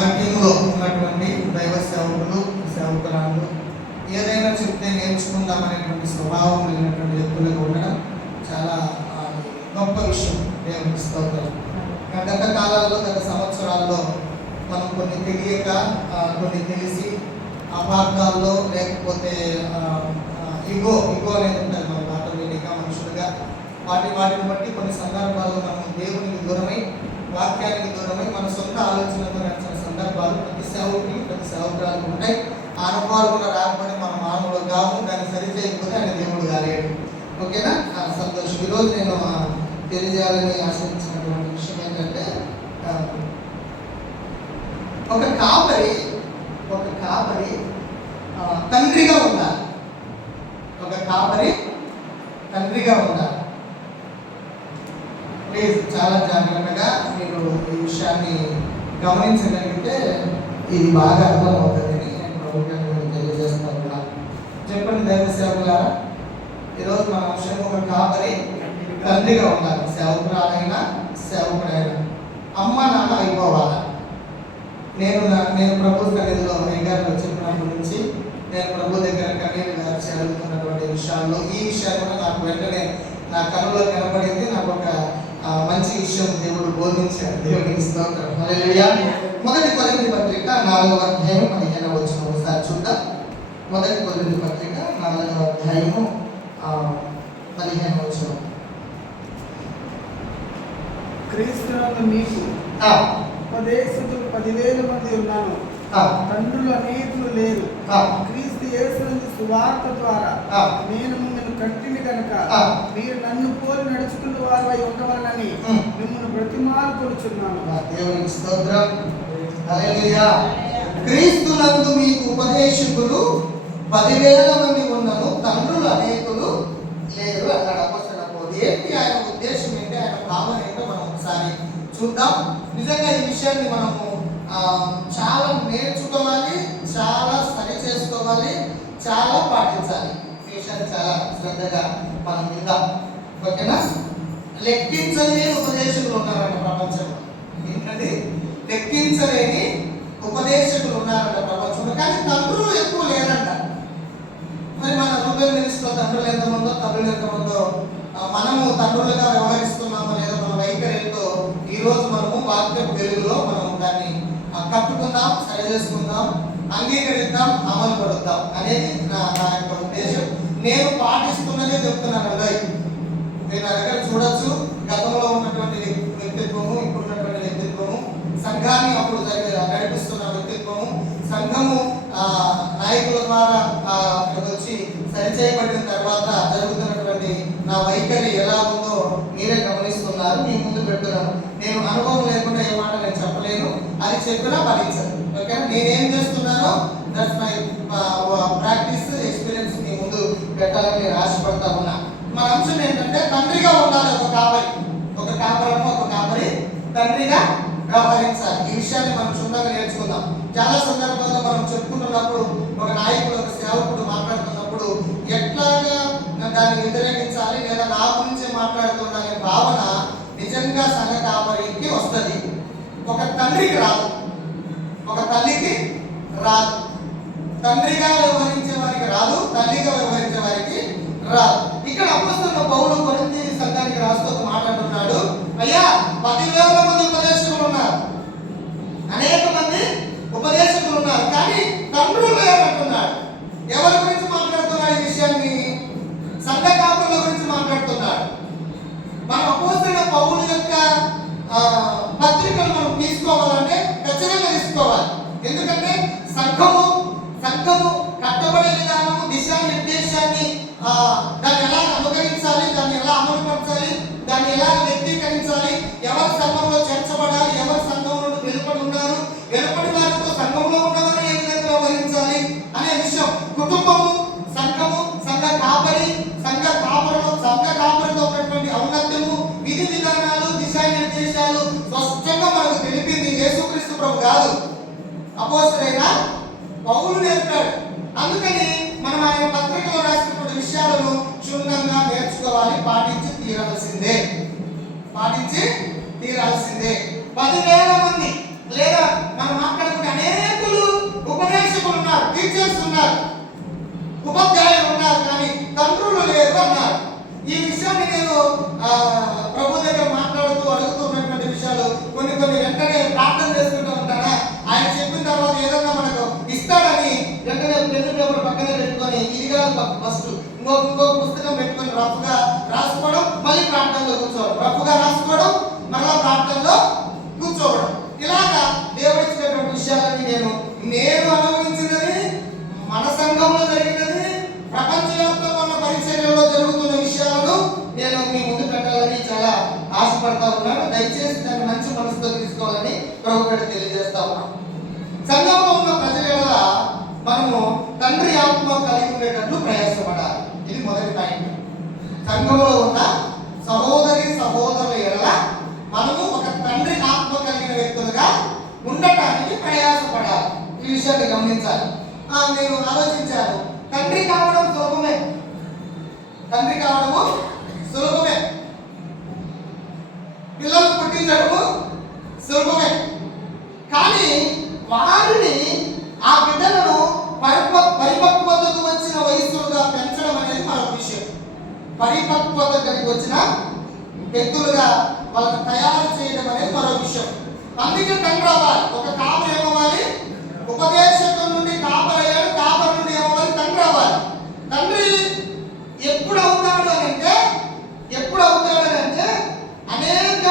మన టీంలో ఉన్నటువంటి దైవ సేవకులు సేవకురాలు ఏదైనా చెప్తే నేర్చుకుందాం అనేటువంటి స్వభావం లేనటువంటి వ్యక్తులుగా ఉండడం చాలా గొప్ప విషయం. దేవునికి స్తోత్రం. గత కాలాల్లో గత సంవత్సరాల్లో మనం కొన్ని తెలియక కొన్ని తెలిసి అపార్థాల్లో లేకపోతే ఇగో అనేది ఉంటుంది మన ఆటోమేటిక్గా మనుషులుగా వాటిని బట్టి కొన్ని సందర్భాల్లో మనం దేవునికి దూరమై వాక్యానికి దూరమై మన సొంత ఆలోచనతో నడిచిన సందర్భాలు ప్రతి సేవకురాలకు ఉంటాయి. ఆ అనుభవాలు కూడా రాకపోతే మన మానవుడు కావు, దాన్ని సరి చేయకపోతే ఆయన దేవుడు కాలేడు. ఓకేనా? సంతోషం. ఈరోజు నేను తెలియజేయాలని ఆశించినటువంటి విషయం ఏంటంటే ఒక కాపరి తండ్రిగా ఉండాలి. ఒక కాపరి తండ్రిగా ఉండాలి. ప్లీజ్ చాలా జాగ్రత్తగా మీరు ఈ విషయాన్ని గమనించగలిగితే ఇది బాగా అర్థమవుతుందని నేను ప్రభుత్వాన్ని తెలియజేస్తాను. చెప్పండి దైవ సేవకులారా, ఈరోజు మన విషయం ఒక కాపరి తండ్రిగా ఉండాలి. సేవకురాలైనా సేవకుడైనా అమ్మ నాన్న అయిపోవాలి. నేను ప్రభు సన్నిధిలో అయ్యగారు చెప్పినప్పటి నుంచి నేను ప్రభు దగ్గర కన్నీరు గారు చదువుతున్నటువంటి విషయాల్లో ఈ విషయాలు కూడా నాకు వెంటనే నా కనులో కనబడింది. నాకు ఒక మంచి విషయం దేవుడు బోధించాడు. దేవునికి స్తోత్రం. హల్లెలూయా. మొదటి కొరింథీ పత్రిక 4వ అధ్యాయం 15వ వచనం ఒకసారి చూద్దాం. మొదటి కొరింథీ పత్రిక 4వ అధ్యాయము 15వ వచనం. క్రీస్తునందు మీకు ఉపదేశకులు 10,000 మంది ఉన్నాను, తండ్రులు అనేకులు లేరు. క్రీస్తు యేసునందు సువార్త ద్వారా నేను మిమ్మల్ని కంటిని కనుక మీరు నన్ను పోలి నడుచుకున్న వారై ఉండవాలని మిమ్మల్ని బ్రతిమాలుకొనుచున్నాను. దేవునికి స్తోత్రం. హల్లెలూయా. క్రీస్తునందు మీకు ఉపదేశకులు 10,000 మంది ఉన్నను, తండ్రులు అనేకులు లేరు అన్నాడు అపోస్తలుల పౌలు. ఏంటి ఆయన ఉద్దేశం ఏంటి, ఆయన భావన ఏంటో మనం ఒకసారి చూద్దాం. నిజంగా ఈ విషయాన్ని మనము చాలా నేర్చుకోవాలి, చాలా సరి చేసుకోవాలి, చాలా పాటించాలి. ఈ విషయాన్ని చాలా శ్రద్ధగా మనం విందాం. ఓకేనా? లెక్కించలేని ఉపదేశకులు ఉన్నారంట ప్రపంచంలో. ఏంటంటే లెక్కించలేని ఉపదేశకులు ఉన్నారంట ప్రపంచంలో, కానీ తండ్రులు ఎక్కువ లేరంట. మరి మన రూపాయలు తెలుసుకో తండ్రులు ఎంతమందో తల్లులు ఎంతమందో మనము తండ్రులుగా వ్యవహరిస్తున్నామో లేదో మన వైఖరితో ఈరోజు మనము వాక్యపు వెలుగులో మనం దాన్ని కట్టుకుందాం, సరి చేసుకుందాం, అంగీకరిద్దాం, అమలు పడుద్దాం అనేది నా యొక్క ఉద్దేశం. నేను పాటిస్తున్నదే చెప్తున్నాను. మీరు నా దగ్గర చూడొచ్చు, గతంలో ఉన్నటువంటి వ్యక్తిత్వము, ఇప్పుడున్నటువంటి వ్యక్తిత్వము, సంఘాన్ని అప్పుడు నడిపిస్తున్న వ్యక్తిత్వము, సంఘము నాయకుల ద్వారా వచ్చి సరిచేయబడిన తర్వాత జరుగుతున్నటువంటి నా వైఖరి ఎలా ఉందో మీరే గమనిస్తున్నారు. మీ ముందు పెడుతున్నాను. నేను అనుభవం లేకుండా ఏ మాట నేను చెప్పలేను, అది చెప్పినా ఫలించదు. ఓకే, నేనేం చేస్తున్నానో దట్స్ మై ప్రాక్టీస్ ఎక్స్పీరియన్స్ మీ ముందు పెట్టాలని నేను ఆశపడతా ఉన్నా. మన అంశం ఏంటంటే తండ్రిగా ఉండాలి. ఒక కాపరి తండ్రిగా వ్యవహరించాలి. ఈ విషయాన్ని మనం క్షుణ్ణంగా నేర్చుకుందాం. చాలా సందర్భాల్లో మనం చెప్పుకుంటున్నప్పుడు, ఒక నాయకుడు, ఒక సేవకుడు మాట్లాడుతున్నప్పుడు ఎట్లాగా దాన్ని వ్యతిరేకించాలి లేదా నా గురించే మాట్లాడుతుందనే భావన నిజంగా సంఘ కాపరికి వస్తుంది. ఒక తండ్రికి రాదు, ఒక తల్లికి రాదు. తండ్రిగా వ్యవహరించే వారికి రాదు, తల్లిగా వ్యవహరించే వారికి రాదు. ఇక్కడ అపోస్తలుడైన పౌలు కొరింథీ సంఘానికి రాస్తూ మాట్లాడుతున్నాడు. అయ్యా, 10,000 మంది ఉపదేశకులు ఉన్నారు, అనేక మంది ఉపదేశకులు ఉన్నారు, కానీ తండ్రులు లేరంటున్నాడు. ఎవరి గురించి మాట్లాడుతున్నాడు? ఈ విషయాన్ని సంఘ కాపురుల గురించి మాట్లాడుతున్నాడు. మనం అపోస్తలుడైన పౌలు యొక్క పత్రికలు మనం తీసుకోవాలంటే ఖచ్చితంగా తీసుకోవాలి. ఎందుకంటే సంఘము కట్టబడే విధానము, దిశానిర్దేశాన్ని దాన్ని ఎలా అనుకరించాలి, దాన్ని ఎలా అమలుపరచాలి, దాన్ని ఎలా వ్యక్తీకరించాలి, ఎవరి సంఘంలో చేర్చబడాలి, ఎవరి సంఘం నుండి వెలుపడి ఉన్నారు, వెలుపడి వారితో సంఘంలో ఉన్నవారు ఏ విధంగా వ్యవహరించాలి అనే విషయం, కుటుంబము, సంఘము, సంఘ కాపరితో ఉన్నటువంటి ఔన్నత్యము, విధి విధానాలు, దిశానిర్దేశాలు స్పష్టంగా మనకు తెలిపింది యేసుక్రీస్తు ప్రభు కాదు, అపోస్తలుడైన పౌలు నేర్పాడు. అందుకని మనం ఆయన పత్రికలో రాసినటువంటి విషయాలను క్షుణ్ణంగా నేర్చుకోవాలి, పాటించి తీరాల్సిందే. 10,000 మంది లేదా మనం మాట్లాడుకున్న విషయాన్ని నేను ప్రభు దగ్గర మాట్లాడుతూ అడుగుతున్నటువంటి విషయాలు కొన్ని వెంటనే ప్రార్థన చేసుకుంటూ ఉంటానా, ఆయన చెప్పిన తర్వాత ఏదన్నా మనకు ఇస్తాడని వెంటనే పెన్ను పేపర్ పక్కనే పెట్టుకొని ఇదిగా ఫస్ట్ ఇంకొక పుస్తకం పెట్టుకొని రఫ్గా రాసుకోవడం, మళ్ళీ ప్రార్థనలో కూర్చోవడం, రఫ్గా రాసుకోవడం, మళ్ళా ప్రార్థనలో కూర్చోవడం. ఇలాగా దేవుడు ఇచ్చినటువంటి విషయాలని నేను అనుభవించినది, మన సంఘంలో జరిగినది, ప్రపంచవ్యాప్తంగా ఉన్న పరిచర్యలో జరుగుతున్న విషయాలను నేను మీ ముందు పెట్టాలని చాలా ఆశపడతా ఉన్నాను. దయచేసి దాన్ని మంచి మనసుతో తీసుకోవాలని ప్రభుత్వం తెలియజేస్తా ఉన్నాను. సంఘంలో ఉన్న ప్రజల మనము తండ్రి ఆత్మ కలిగి ఉండేటట్లు ప్రయాసపడాలి. ఇది మొదటి పాయింట్. సంఘంలో ఉన్న సహోదరుల ఎడల మనము ఒక తండ్రి ఆత్మ కలిగిన వ్యక్తులుగా ఉండటానికి ప్రయాసపడాలి. ఈ విషయాన్ని గమనించాలి. నేను ఆలోచించాను, తండ్రి కావడం సులభమే, తండ్రి కావడము సులభమే, పిల్లలు పుట్టించడము సులభమే. కానీ వారిని ఆ బిడ్డలను పరిపక్వతకు వచ్చిన వయస్సులుగా పెంచడం అనేది మరొక విషయం. పరిపక్వత కలిగి వచ్చిన వ్యక్తులుగా వాళ్ళని తయారు చేయడం అనేది మరో విషయం. అందుకే తండ్రి అవ్వాలి. ఒక కాపరి ఏమవ్వాలి? ఉపదేశకుల నుండి కాపరి అయ్యాడు, కాపరి నుండి ఏమవ్వాలి? తండ్రి అవ్వాలి. తండ్రి ఎప్పుడు అవుతాడు అని అంటే అనేక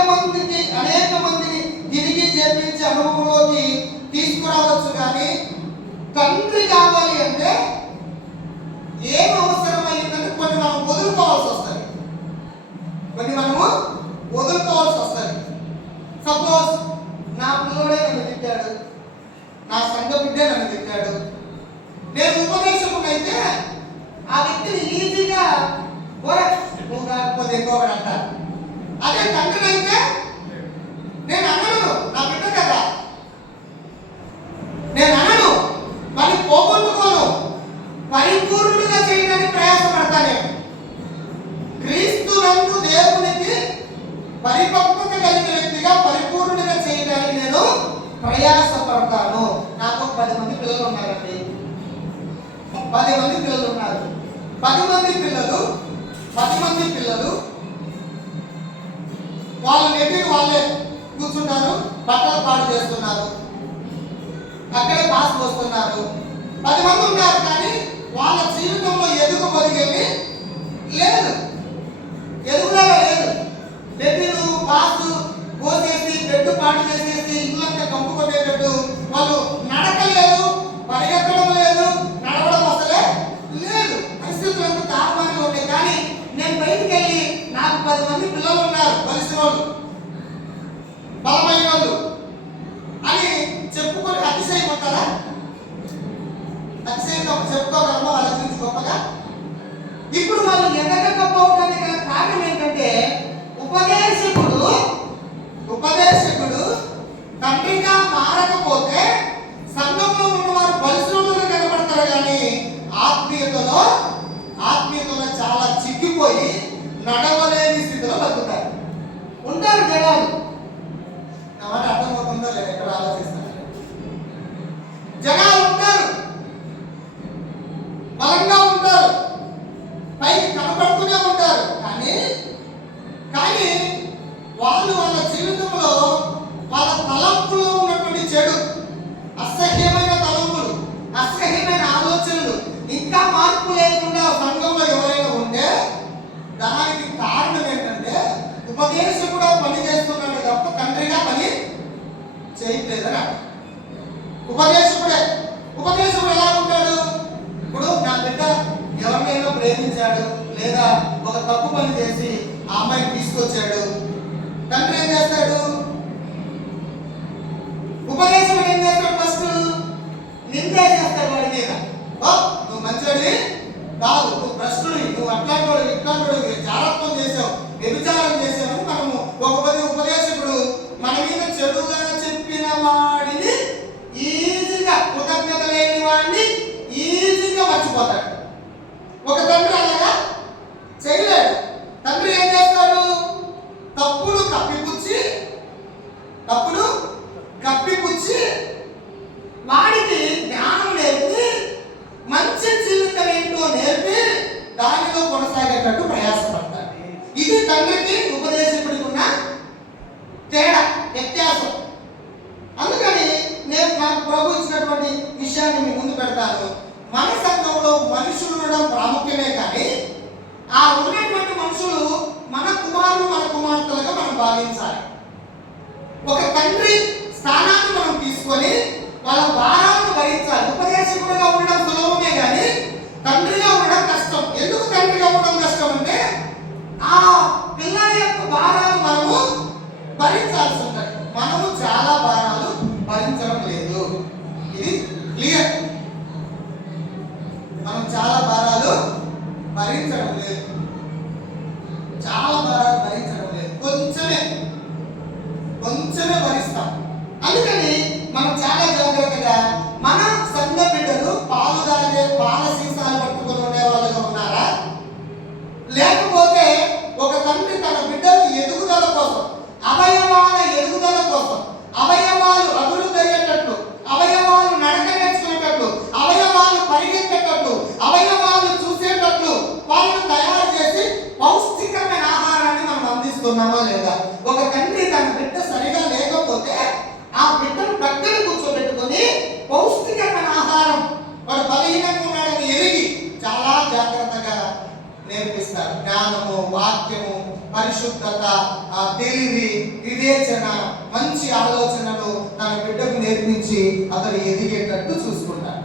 మందిని తిరిగి చేపించే అనుభవంలోకి తీసుకురావచ్చు. కానీ తండ్రి కావాలి అంటే ఏం అవసరమైందంటే కొన్ని మనం వదులుకోవాల్సి వస్తుంది. సపోజ్ నా పిల్లడే నన్ను తిట్టాడు, నా సంఘ బిడ్డే నన్ను తిట్టాడు, నేను ఉపదేశకుడైతే ఆ వ్యక్తిని ఈజీగా నువ్వు కాకపోతే ఇంకొకటి అంటారు. అదే తండ్రి అయితే నేను అనను, నా బిడ్డ కదా, నేను అనను, మరి పోగొట్టుకోను, పరిపూర్ణుడిగా చేయడానికి ప్రయాసపడతాను. నేను క్రీస్తునందు దేవునికి పరిపక్వత కలిగిన వ్యక్తిగా పరిపూర్ణుడిగా చేయడానికి నేను ప్రయాసపడతాను. నాకు 10 మంది పిల్లలు ఉన్నారండి, 10 మంది పిల్లలు ఉన్నారు. 10 మంది పిల్లలు వాళ్ళ నెట్టిని వాళ్ళే కూర్చుంటారు, బట్టలు పాడు చేస్తున్నారు, అక్కడే పాస్ పోస్తున్నారు. 10 మంది ఉన్నారు, కానీ వాళ్ళ జీవితంలో ఎదుగుబడిగేమి లేదు, ఎదుగుదల లేదు. నెట్టిను పాస్ పోసేసి బెడ్ పాడు చేసేసి ఇల్లంతా కంపు కొట్టేటట్టు వాళ్ళు నడకలేదు, పరిగెత్తడం లేదు, నడవడం అసలే లేదు. పరిస్థితులు అంతా తారుమారుగా ఉంటాయి. కానీ నేను బయటికి వెళ్ళి నాకు 10 మంది పిల్లలు ఉన్నారు, కలిసిన వాళ్ళు, బలమైన వాళ్ళు అని చెప్పుకొని అతిశయపడతారా? అతిశయంగా చెప్పుకోగలమా వాళ్ళ గురించి గొప్పగా? ఇప్పుడు వాళ్ళు ఎదగకపోవడానికి గల కారణం ఏంటంటే ఉపదేశకుడు తండ్రిగా మారకపోతే సంఘంలో ఉన్నవారు పరిశ్రమలు కనబడతారు, కానీ ఆత్మీయతలో చాలా చిక్కిపోయి నడవలేని స్థితిలో బతుకుతారు. ఉంటారు జనాలు. నా మాట అర్థమవుతుందో లేదా? ఎక్కడ ఆలోచిస్తారు? జనాలు ఉంటారు, బలంగా ఉంటారు, పైకి కనబడుతూనే ఉంటారు, కానీ వాళ్ళు వాళ్ళ జీవితంలో వాళ్ళ తలంపులో ఉన్నటువంటి చెడు, అసహ్యమైన తలంపులు, అసహ్యమైన ఆలోచనలు ఇంకా మార్పు లేకుండా సంఘంలో ఎవరైనా ఉంటే దానికి కారణం ఏంటంటే ఉపదేశకుడు పని చేస్తున్నాడు తప్ప తండ్రిగా పని చేయట్లేదని. ఉపదేశకుడు ఎలా ఉంటాడు? ఇప్పుడు నా బిడ్డ ఎవరినైనా ప్రేమించాడు లేదా ఒక తప్పు పని చేసి ఆ అమ్మాయిని తీసుకొచ్చాడు, తండ్రి ఏం చేస్తాడు? ఉపదేశకుడు ఏం చేస్తాడు? ఫస్ట్ నిందే చేస్తాడు వాడి మీద. నువ్వు మంచివాడివి కాదు, నువ్వు భ్రష్టుడివి, నువ్వు అట్లాంటి ఇట్లాంటి జాగ్రత్తం చేసావు, వ్యభిచారం చేసావని మనము ఉపదేశకుడు మన మీద చెడుగా చెప్పిన వాడిని ఈజీగా, కృతజ్ఞత లేని వాడిని ఈజీగా మర్చిపోతాడు. ఒక తండ్రి అలాగా చేయలేడు. తండ్రి ఏం చేస్తాడు? తప్పును కప్పిపుచ్చి వాడికి జ్ఞానం నేర్పి మంచి జీవితం ఏంటో నేర్పి దానిలో కొనసాగేటట్టు ప్రయాసపడతాడు. నాకు ప్రభు ఇచ్చినటువంటి విషయాన్ని మీ ముందు పెడతాను. మన సంఘంలో మనుషులు ఉండడం ప్రాముఖ్యమే, కానీ ఆ ఉన్నటువంటి మనుషులు మన కుమారులు మన కుమార్తెలుగా మనం భావించాలి. ఒక తండ్రి స్థానాన్ని మనం తీసుకొని వాళ్ళ భారాలను భరించాలి. ఉపదేశకుడుగా ఉండడం సులభమే, కానీ తండ్రిగా ఉండడం కష్టం. ఎందుకు తండ్రిగా ఉండడం కష్టం అంటే ఆ పిల్లల యొక్క భారాలు మనము భరించాల్సి ఉంటుంది. మనము చాలా భారాలు భరించడం లేదు, ఇది క్లియర్. మనం చాలా భారాలు భరించడం లేదు, చాలా భారాలు భరించడం లేదు, కొంచెమే భరిస్తాం. అందుకని మనం చాలా జాగ్రత్తగా, మన సంఘ బిడ్డలు పాలు తాగే పాల సీసాలు పట్టుకొని ఉండే వాళ్ళగా ఉన్నారా, లేకపోతే ఒక తండ్రి తన బిడ్డల ఎదుగుదల కోసం, అవయవాల ఎదుగుదల కోసం, అవయవాలు అభివృద్ధి అయ్యేటట్లు, అవయవాలు నడక నేర్చుకునేటట్లు, అవయవాలు పరిగెత్తేటట్లు, అవయవాలు చూసేటట్లు వాళ్ళను తయారు చేసి పౌష్టికమైన ఆహారాన్ని మనం అందిస్తున్నామా లేదా? ఒక తండ్రి తన బిడ్డ సరిగా లేకపోతే ఆ బిడ్డను పక్కన కూర్చోబెట్టుకొని పౌష్టికమైన ఆహారం, వాడు బలహీనంగా ఉన్నాడని ఎరిగి చాలా జాగ్రత్తగా నేర్పిస్తారు. జ్ఞానము, వాక్యము, పరిశుద్ధత, తెలివి, వివేచన, మంచి ఆలోచనలు తన బిడ్డకు నేర్పించి అతను ఎదిగేటట్టు చూసుకుంటారు.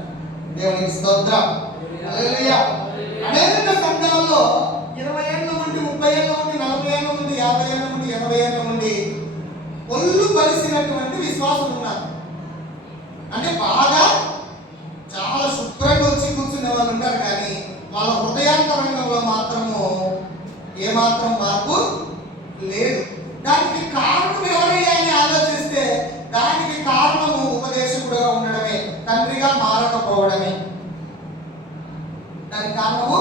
దేవునికి స్తోత్రం. హల్లెలూయా. అనేక సంఘాల్లో 20 ఏళ్ళ నుండి 30 ఏళ్ళ నుండి 40 ఏళ్ళ నుండి 50 ఏళ్ళ నుండి 80 ఏళ్ళ నుండి ఒళ్ళు కలిసినటువంటి విశ్వాసులు ఉన్నారు. అంటే బాగా చాలా శుభ్రంగా వచ్చి కూర్చునే వాళ్ళు ఉంటారు, కానీ వాళ్ళ హృదయాంతరంగంలో మాత్రము ఏమాత్రం మార్పు లేదు. దానికి కారణం ఎవరయ్యా అని ఆలోచిస్తే దానికి కారణము ఉపదేశకుడుగా ఉండడమే, తండ్రిగా మారకపోవడమే. దానికి కారణము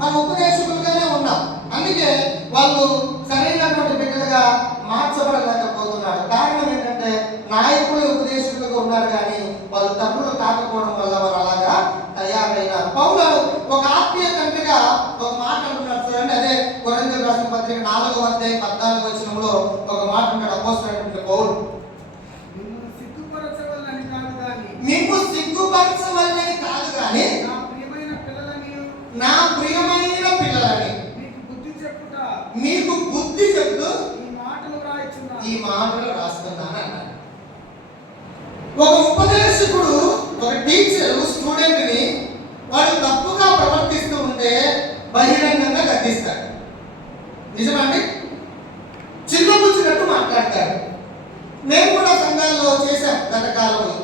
మన ఉపదేశకులుగానే ఉన్నాం. అందుకే వాళ్ళు సరైనటువంటి బిడ్డలుగా మార్చబడలేకపోతున్నారు. కారణం ఏంటంటే నాయకులు ఉపదేశకులుగా ఉన్నారు, కానీ వాళ్ళు తండ్రులు కాకపోవడం వల్ల వారు అలాగా తయారైనారు. పౌలు ఒక ఆత్మీయ తండ్రిగా ఒక మాట అంటున్నాడు చూడండి. అదే కొరింథీయులకు రాసిన పత్రిక 4వ అధ్యాయం 14వ వచనంలో ఒక మాట అంటాడు అపోస్తలుడైన పౌలు. మిమ్ము సిగ్గుపరచవలనని కాదు కానీ నా ప్రియమైన పిల్లలని మీకు బుద్ధి చెప్తూ ఈ మాటలు రాస్తున్నాను అన్నాడు. ఒక ఉపదేశకుడు, ఒక టీచర్ స్టూడెంట్ ని వాడు తప్పుగా ప్రవర్తిస్తూ ఉంటే బహిరంగంగా గద్దిస్తాడు. నిజమండి? చిన్నపుచ్చినట్టు మాట్లాడతాడు. మేము కూడా సంఘాల్లో చేశాం గత కాలంలో.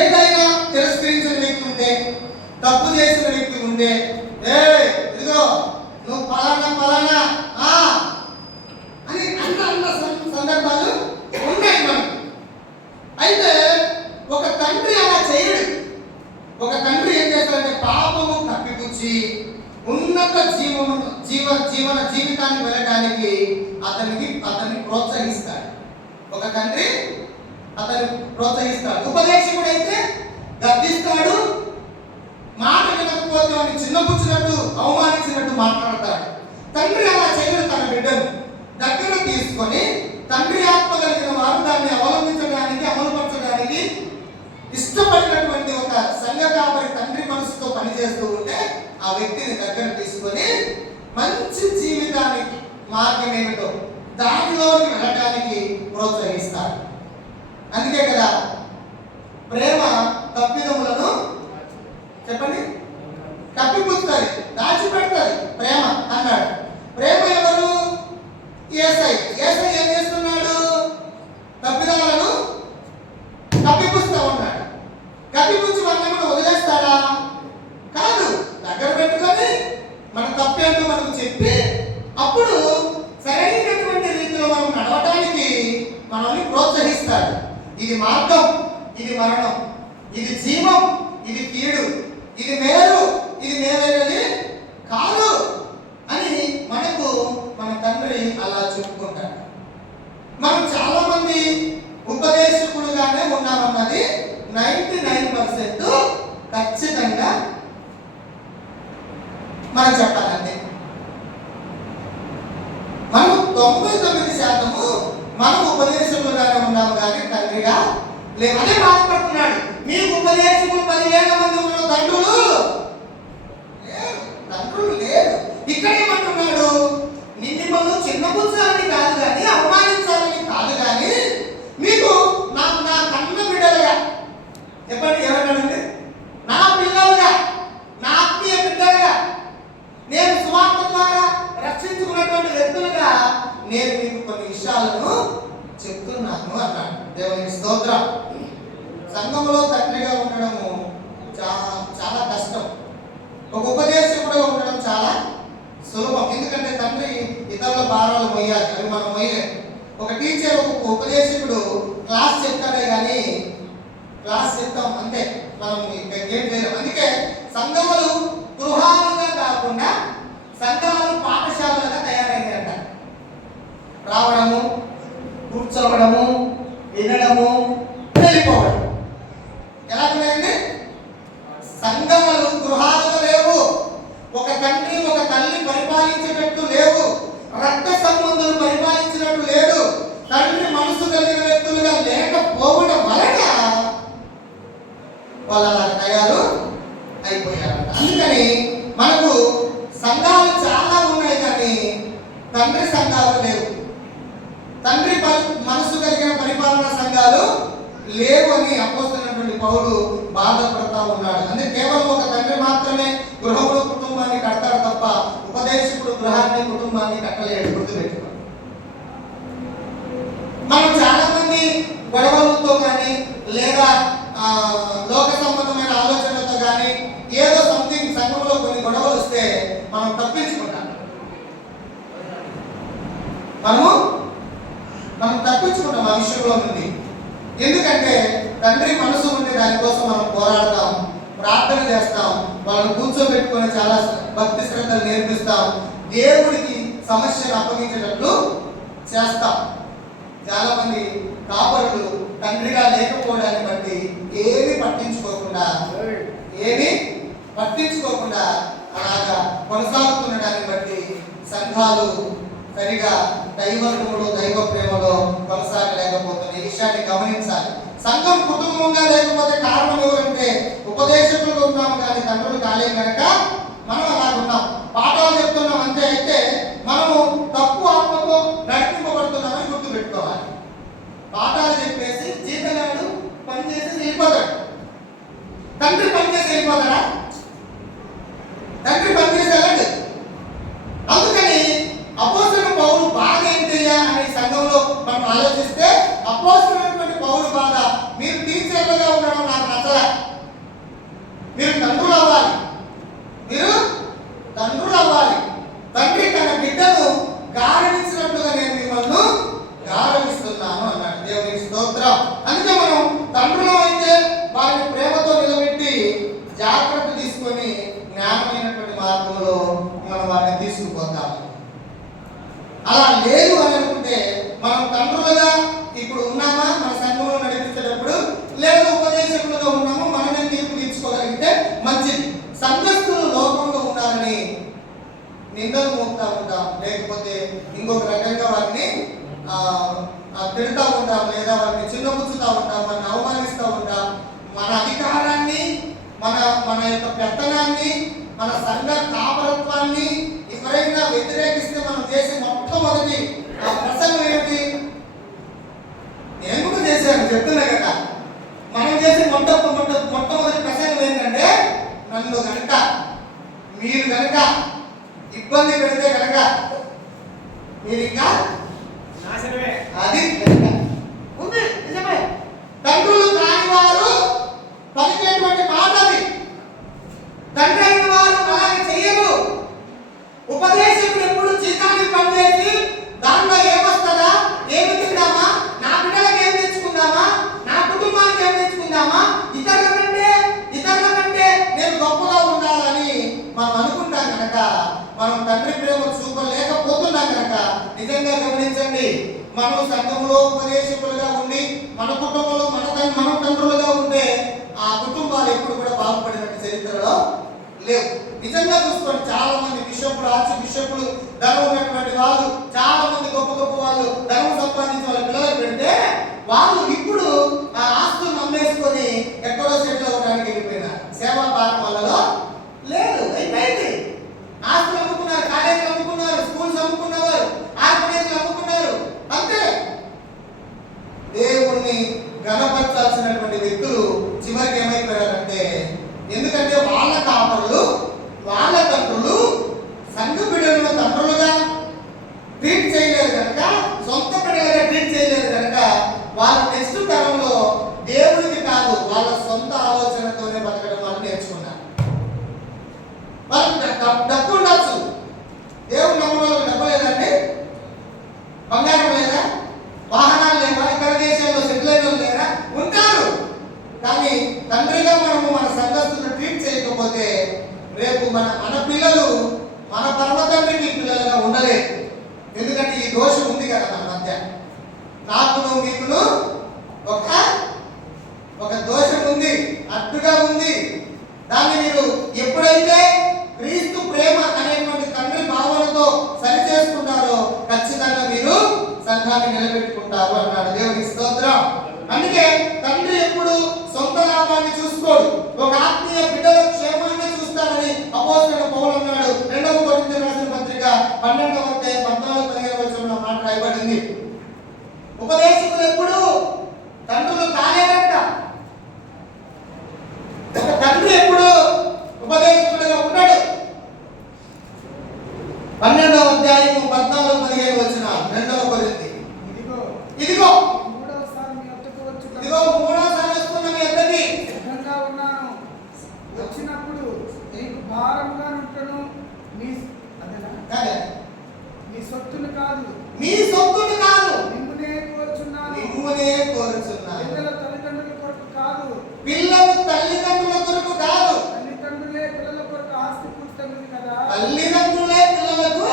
ఏదైనా తిరస్కరించిన వ్యక్తి ఉంటే, తప్పు చేసిన వ్యక్తి ఉంటే, ఇదిగో నువ్వు పలానా అని అన్న సందర్భాలు ఉన్నాయి మనకు. అయితే ఒక తండ్రి అలా చేయడు. ఒక తండ్రి ఏం చేస్తాడంటే పాపము కప్పిపుచ్చి ఉన్నత జీవితాన్ని వెళ్ళడానికి అతన్ని ప్రోత్సహిస్తాడు. ఒక తండ్రి అతన్ని ప్రోత్సహిస్తాడు. ఉపదేశకుడు అయితే గద్దిస్తాడు, మాట వినకపోతే వాడిని చిన్నపుచ్చినట్టు అవమానించినట్టు మాట్లాడతాడు. తండ్రి అలా చేయడు. తన బిడ్డను దగ్గర తీసుకొని తండ్రి ఆత్మ కలిగిన వారు దాన్ని అవలంబించడానికి, అమలుపరచడానికి ఇష్టపడినటువంటి ఒక సంఘ కాపరి తండ్రి మనసుతో పనిచేస్తూ ఉంటే ఆ వ్యక్తిని దగ్గర తీసుకొని మంచి జీవితానికి మార్గం ఏమిటో దానిలోకి వెళ్ళడానికి ప్రోత్సహిస్తారు. అందుకే కదా ప్రేమ తప్పిదములను చెప్పండి కప్పిపుచ్చుతుంది, దాచిపెడుతుంది ప్రేమ అన్నాడు. ప్రేమ ఎవరు? యేసయ్య. యేసయ్య ఏం చేస్తున్నాడు? తప్పిదాలను కప్పిపుచ్చుతూ ఉన్నాడు. కప్పిపుచ్చి మనల్ని వదిలేస్తాడా? కాదు. దగ్గర పెట్టుకొని మన తప్పేంటో మనకు చెప్పి అప్పుడు సరైనటువంటి రీతిలో మనం నడవడానికి మనల్ని ప్రోత్సహిస్తాడు. ఇది మార్గం, ఇది మరణం, ఇది జీవం, ఇది కీడు, ఇది మేలు, ఇది మేలైనది కాదు అని మనకు మన తండ్రి అలా చెప్పుకుంటాడు. మనం చాలా మంది ఉపదేశకులుగానే ఉన్నామన్నది 99% ఖచ్చితంగా మనం చెప్పాలంటే, మనం 99% మనం ఉపదేశకులుగానే ఉన్నాము, కానీ తండ్రిగా లేవు. అదే బాధపడుతున్నాడు. మీకు ఉపదేశకులు 10,000 మంది ఉన్న తండ్రులు లేరు, తండ్రులు లేరు. ఇక్కడ ఏమంటున్నాడు? మిమ్మల్ని చిన్నపుచ్చాలని కాదు కానీ, అవమానించాలని కాదు కానీ, మీకు నా కన్న బిడ్డలుగా, చెప్పండి ఎవరన్నాడండి? నా పిల్లలుగా, నా ఆత్మీయ బిడ్డలుగా, నేను సువార్త ద్వారా రక్షించుకున్నటువంటి వ్యక్తులుగా నేను మీకు కొన్ని విషయాలను చెప్తున్నాను అన్నాడు. దేవునికి స్తోత్రం. సంఘంలో తండ్రిగా ఉండడము చాలా కష్టం. ఒక ఉపదేశకుడుగా ఉండడం చాలా సులభం. ఎందుకంటే తండ్రి ఇతరుల భారాలు మొయ్యాలి, అవి మనం మొయ్యలేం. ఒక టీచర్, ఒక ఉపదేశకుడు క్లాస్ చెప్తాడే కానీ క్లాస్ చెప్తాం అంతే, మనం ఏం చేయలేం. అందుకే సంఘములు గృహాలుగా కాకుండా సంఘాలు పాఠశాలలుగా తయారైందంట. రావడము, కూర్చోవడము, వినడము, వెళ్ళిపోవడం. ఎలా ఉన్నాయండి? సంఘములు గృహాలుగా లేవు. ఒక తండ్రి ఒక తల్లి పరిపాలించేటట్టు లేవు. రక్త సంబంధులు పరిపాలించినట్టు లేదు. తండ్రి మనసు కలిగిన వ్యక్తులుగా లేకపోవడం వలన వాళ్ళు అలా తయారు అయిపోయారంట. అందుకని మనకు సంఘాలు చాలా ఉన్నాయి కానీ తండ్రి సంఘాలు లేవు. తండ్రి మనసు కలిగిన పరిపాలన సంఘాలు లేవు అని అపోస్తలుడైనటువంటి పౌలు బాధపడతా ఉన్నాడు. అంటే కేవలం ఒక తండ్రి మాత్రమే గృహంలో కుటుంబాన్ని కడతాడు తప్ప ఉపదేశకుడు గృహాన్ని కుటుంబాన్ని కట్టలేడు. గుర్తుపెట్టుకోండి. మనం చాలా మంది గొడవలతో కానీ లేదా లోక సంబంధమైన ఆలోచనలతో కానీ ఏదో సంథింగ్ సంఘంలో కొన్ని గొడవలు వస్తే మనం తప్పించుకుంటాం. మనం తప్పించుకుంటాం ఆ విషయంలో నుండి. ఎందుకంటే తండ్రి మనసు ఉంటే దానికోసం మనం పోరాడతాం, ప్రార్థన చేస్తాం, వాళ్ళని కూర్చోబెట్టుకొని చాలా భక్తి శ్రద్ధలు నేర్పిస్తాం, దేవుడికి సమస్యను అప్పగించేటట్లు చేస్తాం. చాలా మంది కాపరులు తండ్రిగా లేకపోవడాన్ని బట్టి ఏమీ పట్టించుకోకుండా అలాగా కొనసాగుతుండడాన్ని బట్టి సంఘాలు సరిగా దైవత్వములో దైవ ప్రేమలో కొనసాగలేకపోతుంది. ఈ విషయాన్ని గమనించాలి. సంఘం కుటుంబంగా లేకపోతే కారణం ఎవరంటే ఉపదేశకులుగా ఉన్నాము కానీ తండ్రులు కాలేం కనుక మనం అలాగున్నాం. పాఠాలు చెప్తున్నాం అంతే. అయితే మనము తప్పు ఆత్మతో నడిపింపబడుతున్నామని గుర్తుపెట్టుకోవాలి. పాఠాలు చెప్పేసి జీతగాడు పని చేసి వెళ్ళిపోతాడు. తండ్రి పని చేసి వెళ్ళిపోతాడా? తండ్రి పని చేసి వెళ్ళండి. అందుకని అపోస్తలుడైన పౌలు బాధ ఏంటయ్యా అనే సంఘంలో మనం ఆలోచిస్తే అపోస్తలుడైనటువంటి పౌలు బాధ, మీరు టీచర్లుగా ఉండడం నాకు నచ్చలే, మీరు తండ్రులు అవ్వాలి, తండ్రి తన బిడ్డను గారవించినట్లుగా నేను మిమ్మల్ని గారవిస్తున్నాను అన్నాడు. దేవునికి స్తోత్రం. అందుకే మనం తండ్రులు అయితే వారిని ప్రేమతో నిలబెట్టి జాగ్రత్త తీసుకొని జ్ఞానమైనటువంటి మార్గంలో మనం వారిని తీసుకుపోతాము. అలా లేదు అని అనుకుంటే మనం తండ్రులుగా ఇప్పుడు ఉన్నామా మన సంఘంలో నడిపించేటప్పుడు, లేదా ఉపదేశకులుగా ఉన్నామో మనమే తీర్పు తీర్చుకోగలిగితే మంచిది. సంఘస్థులు లోకంలో ఉన్నారని నిందలు మోపుతా ఉంటాం, లేకపోతే ఇంకొక రకంగా వారిని తిడుతూ ఉంటాం, లేదా వారిని చిన్నపుచ్చుతూ ఉంటాం, వారిని అవమానిస్తూ ఉంటాం. మన అధికారాన్ని, మన యొక్క పెత్తనాన్ని, మన సంఘ కాపరత్వాన్ని ఎవరైనా వ్యతిరేకిస్తే మనం చేసే మొట్టమొదటి ప్రసంగం ఏమిటి? నేను కూడా చేశాను, చెప్తున్నా కదా. మనం చేసే మొట్టమొదటి ప్రసంగం ఏంటంటే, నన్ను కనుక మీరు కనుక ఇబ్బంది పెడితే కనుక మీరు ఇంకా అది ఉంది. నిజమే. తండ్రులు కాని వారు పలికేటువంటి మాట అది. తండ్రి అయిన వారు అలాగే చెయ్యరు. ఉపదేశకుడు ఎప్పుడు జీతానికి పనిచేసి దాంట్లో ఏమొస్తుందా, ఏమి తిందామా, నా బిడ్డలకు ఏం తెచ్చుకుందామా, నా కుటుంబానికి ఏం తెచ్చుకుందామా, ఇతరుల కంటే నేను గొప్పగా ఉండాలని మనం అనుకుంటాం కనుక, మనం తండ్రి ప్రేమ చూపలేకపోతున్నాం కనుక, నిజంగా గమనించండి, మనం సంఘంలో ఉపదేశకులుగా ఉండి మన కుటుంబంలో మనం తండ్రులుగా ఉంటే ఆ కుటుంబాలు ఎప్పుడు కూడా బాగుపడినట్టు చరిత్రలో లేవు. నిజంగా చూసుకోండి, చాలా మంది బిషపులు, ఆర్చి బిషపులు, ధనం ఉన్నటువంటి వాళ్ళు, చాలా మంది గొప్ప వాళ్ళు ధనం సంపాదించి వాళ్ళ పిల్లలకు పెడితే వాళ్ళు ఇప్పుడు ఆ ఆస్తులు గణపరచాల్సినటువంటి వ్యక్తులు చివరికి ఏమైపోయారంటే, ఎందుకంటే వాళ్ళ కాపరులు, వాళ్ళ తండ్రులు సంఘ బిడ్డలను తండ్రులుగా ట్రీట్ చేయలేదు కనుక, సొంత బిడ్డలుగా ట్రీట్ చేయలేదు కనుక, వాళ్ళ నెక్స్ట్ తరంలో దేవుడికి కాదు వాళ్ళ సొంత ఆలోచనతోనే బతకడం వాళ్ళు నేర్చుకున్నారు. వాళ్ళకి డబ్బు ఉండొచ్చు, దేవుడు నమ్మడం వాళ్ళకి డబ్బు లేదండి, బంగారం లేదా, వాహనాలు లేవా, ఇతర దేశాల్లో సెటిల్ అయిన వాళ్ళు లేరా, ఉంటారు. కానీ తండ్రిగా మనము మన సంఘస్థులను ట్రీట్ చేయకపోతే రేపు మన పిల్లలు మన పరమ తండ్రికి పిల్లలుగా ఉండలేదు. ఎందుకంటే ఈ దోషం ఉంది కదా మన మధ్య, నాకును మీకును ఒక దోషం ఉంది, అడ్డుగా ఉంది. దాన్ని మీరు ఎప్పుడైతే క్రీస్తు ప్రేమ అనేటువంటి తండ్రి భావనతో సరి చేసుకుంటారో ఖచ్చితంగా మీరు సంఘాన్ని నిలబెట్టుకుంటారు అన్నాడు. దేవునికి స్తోత్రం. అందుకే తండ్రి ఎప్పుడు సొంత లాభాన్ని చూసుకోడు, ఒక ఆత్మీయ బిడ్డల క్షేమాన్ని చూస్తాడని అపోస్తలుడైన పౌలు అన్నాడు. 2వ కొరింథీయులకు రాసిన పత్రిక 12వ అధ్యాయం 14-15 వచనంలో మాట రాయబడింది. ఉపదేశకులు ఎప్పుడు తండ్రులు కాలేరంట. ఒక తండ్రి ఎప్పుడు ఉపదేశకుడిగా ఉన్నాడు. 12వ అధ్యాయం 14-15 వచనాలు 2వ కొరింథీ. ఇదిగో మూడవసారి మీ వద్దకు వచ్చుట, ఇదిగో మూడోసారి వస్తున్న మీ వద్దకి సిద్ధంగా ఉన్నాను. వచ్చినప్పుడు నీకు భారంగా ఉంటను. కాదా? మీ సొత్తును కాదు, మీ సొత్తును కాదు, నిన్నునే కోరుచున్నాను. నిన్నునే కోరుచున్నాను. పిల్లల తల్లిదండ్రుల కొరకు కాదు, పిల్లలు తల్లిదండ్రుల కొరకు కాదు, తల్లిదండ్రులే పిల్లల కొరకు ఆస్తి కూర్చుంది కదా. తల్లిదండ్రులే పిల్లలకు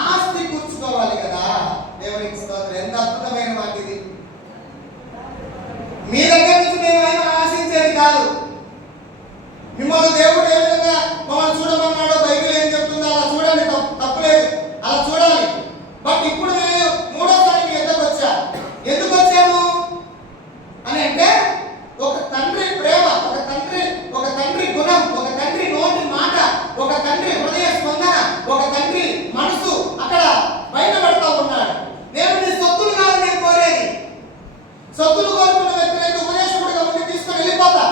ఆస్తి కూర్చుకోవాలి కదా. దేవునికి స్తోత్రం. ఎంత అద్భుతమైన మాట ఇది. మీ దగ్గర నుంచి మేము ఏమైనా ఆశించేది కాదు. మిమ్మల్ని దేవుడు ఏ విధంగా మమ్మల్ని చూడమన్నాడో బైబిల్ ఏం చెప్తుందో అలా చూడండి, తప్పులేదు, అలా చూడాలి. బట్ ఇప్పుడు నేను మూడోసారి మీ ఎద్దకు వచ్చా. ఎందుకు వచ్చాను అని అంటే, ఒక తండ్రి ప్రేమ, ఒక తండ్రి గుణం, ఒక తండ్రి నోటి మాట, ఒక తండ్రి హృదయ స్పందన, ఒక తండ్రి మనసు అక్కడ బయటపడతా ఉన్నాడు. నేను నీ సొత్తులు కాదు నేను కోరేది. సొత్తులు కోరుకున్న వ్యక్తులైతే ఉపదేశకుడిగా ఉండి తీసుకొని వెళ్ళిపోతా.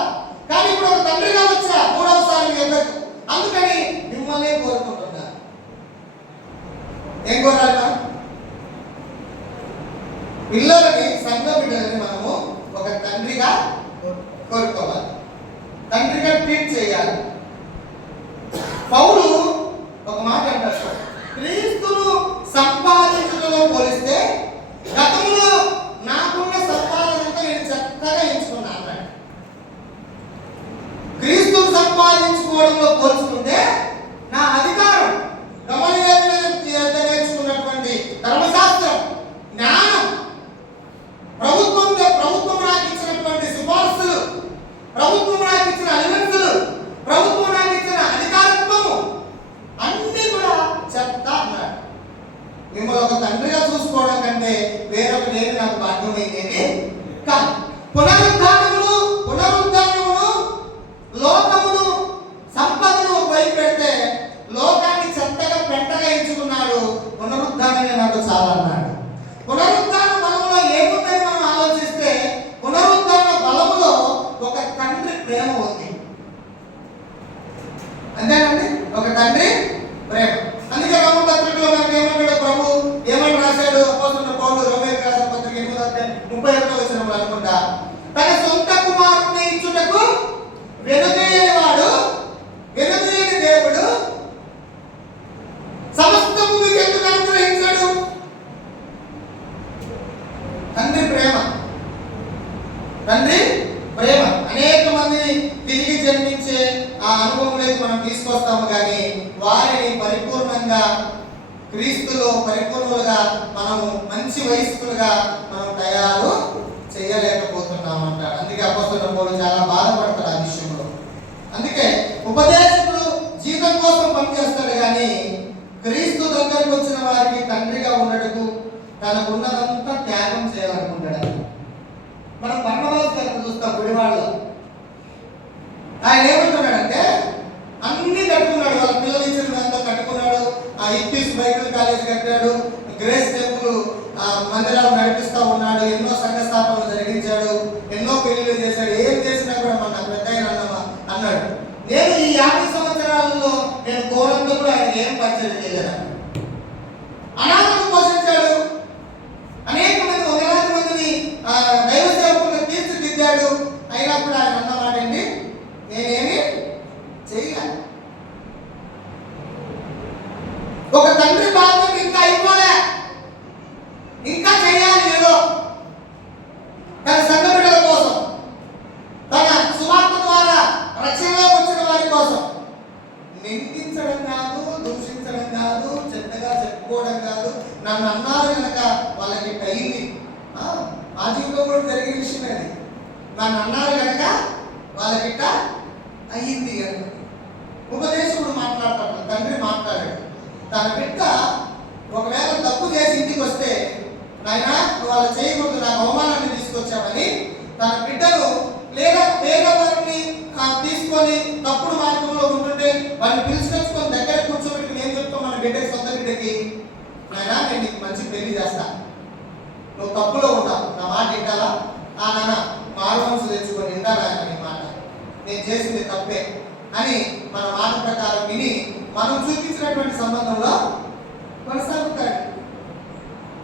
కానీ ఇప్పుడు ఒక తండ్రిగా వచ్చా మూడవసారి మీ ఎద్దకు. అందుకని మిమ్మల్ని కోరుకుంటున్నా. ఏం కోరాలి? పిల్లలని, సంఘ బిడ్డలని మనము ఒక తండ్రిగా కోరుకోవాలి, తండ్రిగా ట్రీట్ చేయాలి. పౌలు ఒక మాట అంటారు, క్రీస్తును సంపాదించడంలో పోలిస్తే గతంలో నాకున్న సంపాదనంతా నేను చక్కగా ఎంచుకున్నాను అన్నాడు. క్రీస్తును సంపాదించుకోవడంలో పోల్చుకుంటే నా అధికారం, నేర్చుకున్నటువంటి ధర్మశాస్త్రం, జ్ఞానం, ప్రభుత్వం నాకు ఇచ్చినటువంటి సిఫార్సులు, ప్రభుత్వం నాకు ఇచ్చిన అలివెన్సులు, ప్రభుత్వం నాకు ఇచ్చిన అధికారత్వము అన్ని కూడా చెత్త అన్నాడు. మిమ్మల్ని ఒక తండ్రిగా చూసుకోవడం కంటే వేరొకటి ఏది నాకు భాగ్యమైంది కాదు. పునరుద్ధానమును లోకమును సంపదను వైపు పెడితే లోకాన్ని చెత్తగా పెంటగా ఎంచుకున్నాడు. పునరుద్ధానమే నాకు చాలా అన్నాడు. పునరుద్ధాన బలములో ఏముందని మనం ఆలోచిస్తే, పునరుద్ధాన బలములో ఒక తండ్రి ప్రేమ ఉంది. అంతేనండి, ఒక తండ్రి ప్రేమ. అందుకే రోమ పత్రికలో మనకు ఏమన్నాడు ప్రభు, ఏమని రాశాడు అపోస్తలుడైన పౌలు రోమీయులకు రాసిన పత్రిక 8:31 వచనంలో అనుకుంటా, తన సొంత కుమారుని ఇచ్చుటకు వెనుదీయని దేవుడు సమస్తము మీకు ఎందుకు అనుగ్రహించాడు? తండ్రి ప్రేమ. అనేక మందిని తిరిగి జన్మించే ఆ అనుభవంలోకి మనం తీసుకొస్తాము, కానీ వారిని పరిపూర్ణంగా క్రీస్తులో పరిపూర్ణులుగా మనము మంచి వయస్కులుగా మనం తయారు చేయలేకపోతున్నాం అంటాడు. అందుకే అపోస్తలుడైన పౌలు చాలా బాధపడతాడు ఆ విషయంలో. అందుకే ఉపదేశకుడు జీతం కోసం పనిచేస్తాడు, కానీ క్రీస్తు దగ్గరకు వచ్చిన వారికి తండ్రిగా ఉండటకు తనకున్నదంతా త్యాగం చేయాలనుకుంటాడు. మనం బర్నబాస్ గారిని చూస్తాం గుడివాడలో. ఆయన ఏమంటున్నాడంటే, అన్ని కట్టుకున్నాడు, వాళ్ళ పిల్లలు ఇచ్చినంతా కట్టుకున్నాడు, ఆ ఇప్పిస్ బైబిల్ కాలేజ్ కట్టాడు, గ్రేస్ టెంపుల్ మందిరాలు నడిపిస్తూ ఉన్నాడు, ఎన్నో సంఘ స్థాపనలు జరిగించాడు, ఎన్నో పెళ్లిళ్ళు చేశాడు, ఏం చేసినా కూడా మన పెద్ద ఆయన అన్నాడు, నేను ఈ 50 సంవత్సరాలలో నేను ఘోరంగా కూడా ఆయన ఏం పరిచయం చేయలేదు. అనాథను పోషించాడు, అనేక మంది 1,000 మందిని దైవ సేవకులను తీర్చిదిద్దాడు. అయినా కూడా ఆయన అన్నమాట ఏంటి, నేనేమి చేయలేదు. ఒక తండ్రి బాధ్యత ఇంకా అయిపోలే, ఇంకా చేయాలి ఏదో తన సంఘ బిడ్డల కోసం, తన సువార్త ద్వారా రక్షణలో వచ్చిన వారి కోసం. నిందించడం కాదు, దూషించడం కాదు, చెడ్డగా చెప్పుకోవడం కాదు. నన్ను అన్నారు కనుక వాళ్ళకి అయింది. ఆ జీవితంలో కూడా జరిగిన విషయం అది. నన్ను అన్నారు కనుక వాళ్ళకిట్ట అయ్యింది. ఉపదేశకుడు మాట్లాడతాడు, తండ్రి మాట్లాడాడు. తన బిడ్డ ఒకవేళ తప్పు చేసి ఇంటికి వస్తే, నాయనా నువ్వు అలా చేయకూడదు, నాకు అవమానాన్ని తీసుకొచ్చామని తన బిడ్డను లేదా పేదవారిని తీసుకొని తప్పుడు మార్గంలో ఉంటుంటే వాడిని పిలుచుకొచ్చుకొని దగ్గర కూర్చోబెట్టి నేను చెప్తాను మన బిడ్డకి, సొంత బిడ్డకి, నాయనా నేను నీకు మంచి పెళ్లి చేస్తా, నువ్వు తప్పులో ఉన్నావు, నా మాట వింటావా? నాన్న మారు మనసు తెచ్చుకొని వింటానా నీ మాట, నేను చేసింది తప్పే అని మన మాట ప్రకారం విని మనం చూపించినటువంటి సంబంధంలో కొనసాగుతాడు.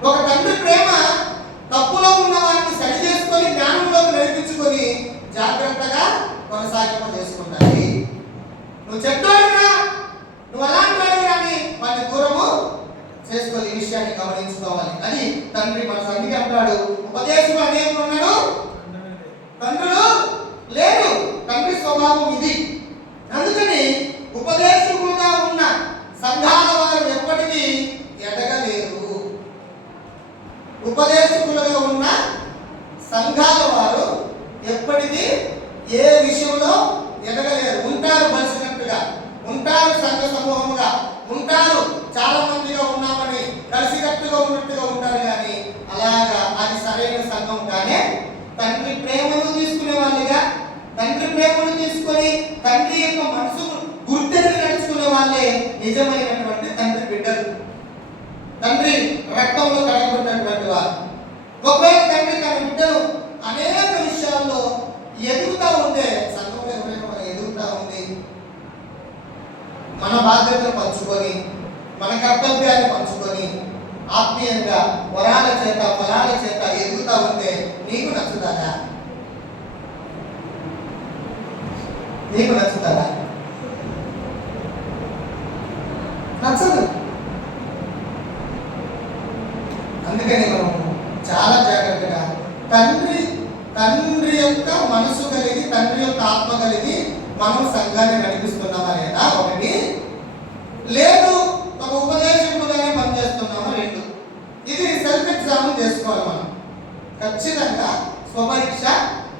ఒక తండ్రి ప్రేమ తప్పులో ఉన్న వారిని సరి చేసుకొని జ్ఞానంలోకి నడిపించుకొని జాగ్రత్తగా కొనసాగింపజేసుకుంటాయి. నువ్వు చెడ్డోడిరా, నువ్వు అలాంటి వాడివి అని వాడిని దూరము చేసుకోవాలి. ఈ విషయాన్ని గమనించుకోవాలి. అది తండ్రి మన సంధికి అంటాడు, ఉపదేశం అనేకులు ఉన్నాడు, తండ్రులు లేరు. తండ్రి స్వభావం ఇది. అందుకని ఉపదేశకులుగా ఉన్న సంఘాల వారు ఎప్పటికీ ఎదగలేరు. ఉపదేశకులుగా ఉన్న సంఘాల వారు ఎప్పటికీ ఏ విషయంలో ఎదగలేరు. ఉంటారు కలిసినట్టుగా, ఉంటారు సంఘ సమూహముగా, ఉంటారు చాలా మందిగా ఉన్నామని కలిసికట్టుగా ఉన్నట్టుగా ఉంటారు. కానీ అలాగా అది సరైన సంఘం కానీ తండ్రి ప్రేమను తీసుకునే వాళ్ళుగా, తండ్రి ప్రేమను తీసుకొని తండ్రి యొక్క మనసును గుర్తెరిగి నడుచుకునే వాళ్ళే నిజమైనటువంటి తండ్రి బిడ్డలు, తండ్రి రక్తంలో కడగబడినటువంటి వారు. ఒకవేళ తండ్రి తన బిడ్డలు అనేక విషయాల్లో ఎదుగుతా ఉంటే, సంఘంలో ఎవరైనా మనం ఎదుగుతా ఉంది, మన బాధ్యతలు పంచుకొని, మన కర్తవ్యాన్ని పంచుకొని, ఆత్మీయంగా వరాల చేత ఫలాల చేత ఎదుగుతా ఉంటే నీకు నచ్చుతారా? నీకు నచ్చుతారా? నచ్చదు. అందుకని మనం చాలా జాగ్రత్తగా తండ్రి యొక్క మనసు కలిగి, తండ్రి యొక్క ఆత్మ కలిగి మనం సంఘాన్ని నడిపిస్తున్నామా లేదా? ఒకటి. లేదు ఒక ఉపదేశకుడుగానే పనిచేస్తున్నామా? రెండు. ఇది సెల్ఫ్ ఎగ్జామ్ చేసుకోవాలి. మనం ఖచ్చితంగా స్వపరీక్ష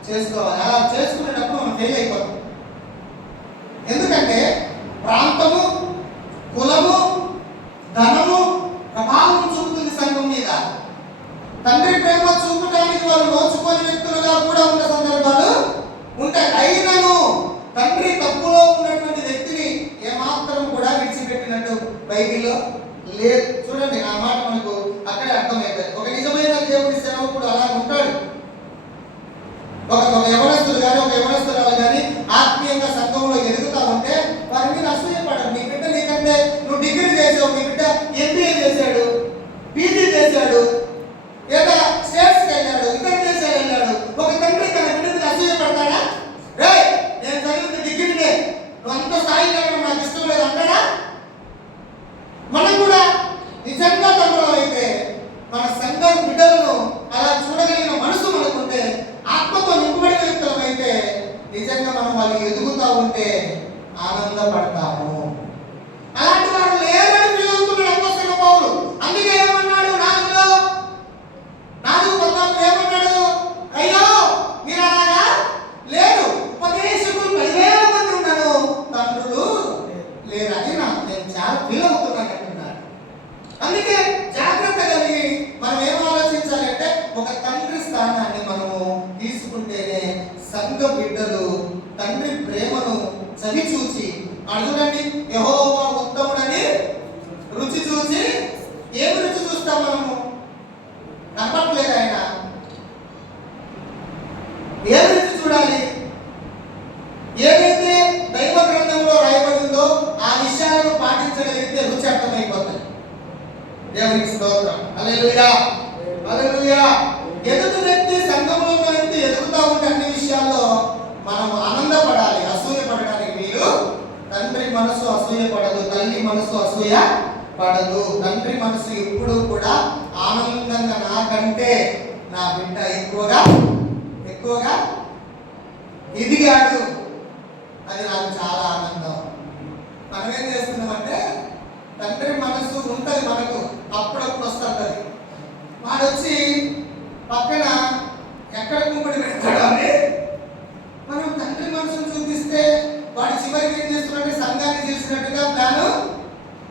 చేసుకోవాలి. అలా చేసుకునేటప్పుడు మనం ఫెయిల్ అయిపోతాం. ఎందుకంటే ప్రాంతము, కులము, ధనము ప్రభావం చూపుతుంది సంఘం మీద. తండ్రి ప్రేమ చూపడానికి వారు నోచుకోని వ్యక్తులుగా కూడా ఉన్న సందర్భాలు ఉంటాయి. అయినను తండ్రి తప్పులో ఉన్నటువంటి వ్యక్తిని ఏమాత్రం కూడా విడిచిపెట్టినట్టు బైబిల్లో లేదు. చూడండి, ఆ మాట మనకు అక్కడే అర్థమవుతుంది. ఒక నిజమైన దేవుడి సేవకుడు అలా ఉంటాడు. ఒక యవనస్తుడు కానీ ఒక యవనస్తురాలు కానీ ఆత్మీయంగా సంఘంలో ఎదుగుతా ఉంటే వారి మీద అసూయపడరు. నీ బిడ్డ నీకంటే, నువ్వు డిగ్రీ చేసావు, నీ బిడ్డ ఎంబీఏ చేశాడు, పీజీ చేశాడు, లేదా స్టేట్స్కి వెళ్ళాడు, ఇతర దేశాలు వెళ్ళాడు. ఒక తండ్రి తన బిడ్డ మీద అసూయపడతాడా? రే నేను చదివిన డిగ్రీనే, నువ్వు అంత స్థాయి కావడం నాకు ఇష్టం లేదు అంటాడా? మనం కూడా నిజంగా తండ్రులు అయితే మన సంఘ బిడ్డలను అలా చూడగలిగిన మనసు మనకుంటే, ఆత్మతో నింపబడిన వ్యక్తులం అయితే నిజంగా మనం వాళ్ళు ఎదుగుతూ ఉంటే ఆనందపడతాము. అలాంటి వారు లేరని ఫీల్ అవుతున్నాడు అపోస్తలుడైన పౌలు. అందుకే ఏమన్నాడు 4:14 ఏమన్నాడు? అయ్యో మీరు అలాగా లేరు, ఉపదేశకులు 10,000 మంది ఉన్నారు, తండ్రులు లేరని నేను చాలా ఫీల్ అవుతున్నాను అంటున్నాడు. అందుకే జాగ్రత్త కలిగి మనం ఏం ఆలోచించాలంటే, ఒక తండ్రి స్థానాన్ని మనము తీసుకుంటేనే సంఘ బిడ్డలు తండ్రి ప్రేమను చవి చూచి, అడుగునండి యెహోవా ఉత్తముడని రుచి చూసి, ఏమి రుచి చూస్తాం మనము? కనపట్లేదు ఆయన. మనసు అసూయ పడదు. తండ్రి మనసు ఎప్పుడూ కూడా ఆనందంగా, నాకంటే నా బిడ్డ ఎక్కువగా ఎదిగాడు, అది నాకు చాలా ఆనందం. మనం ఏం చేస్తున్నామంటే తండ్రి మనసు ఉంటుంది మనకు, అప్పుడప్పుడు వస్తుంటది. వాడు వచ్చి పక్కన ఎక్కడ కుంపడి పెడతాడు అని మనం తండ్రి మనసును చూపిస్తే వాడు చివరికి ఏం చేస్తున్నాడు, సంఘాన్ని చేసినట్టుగా ప్లాన్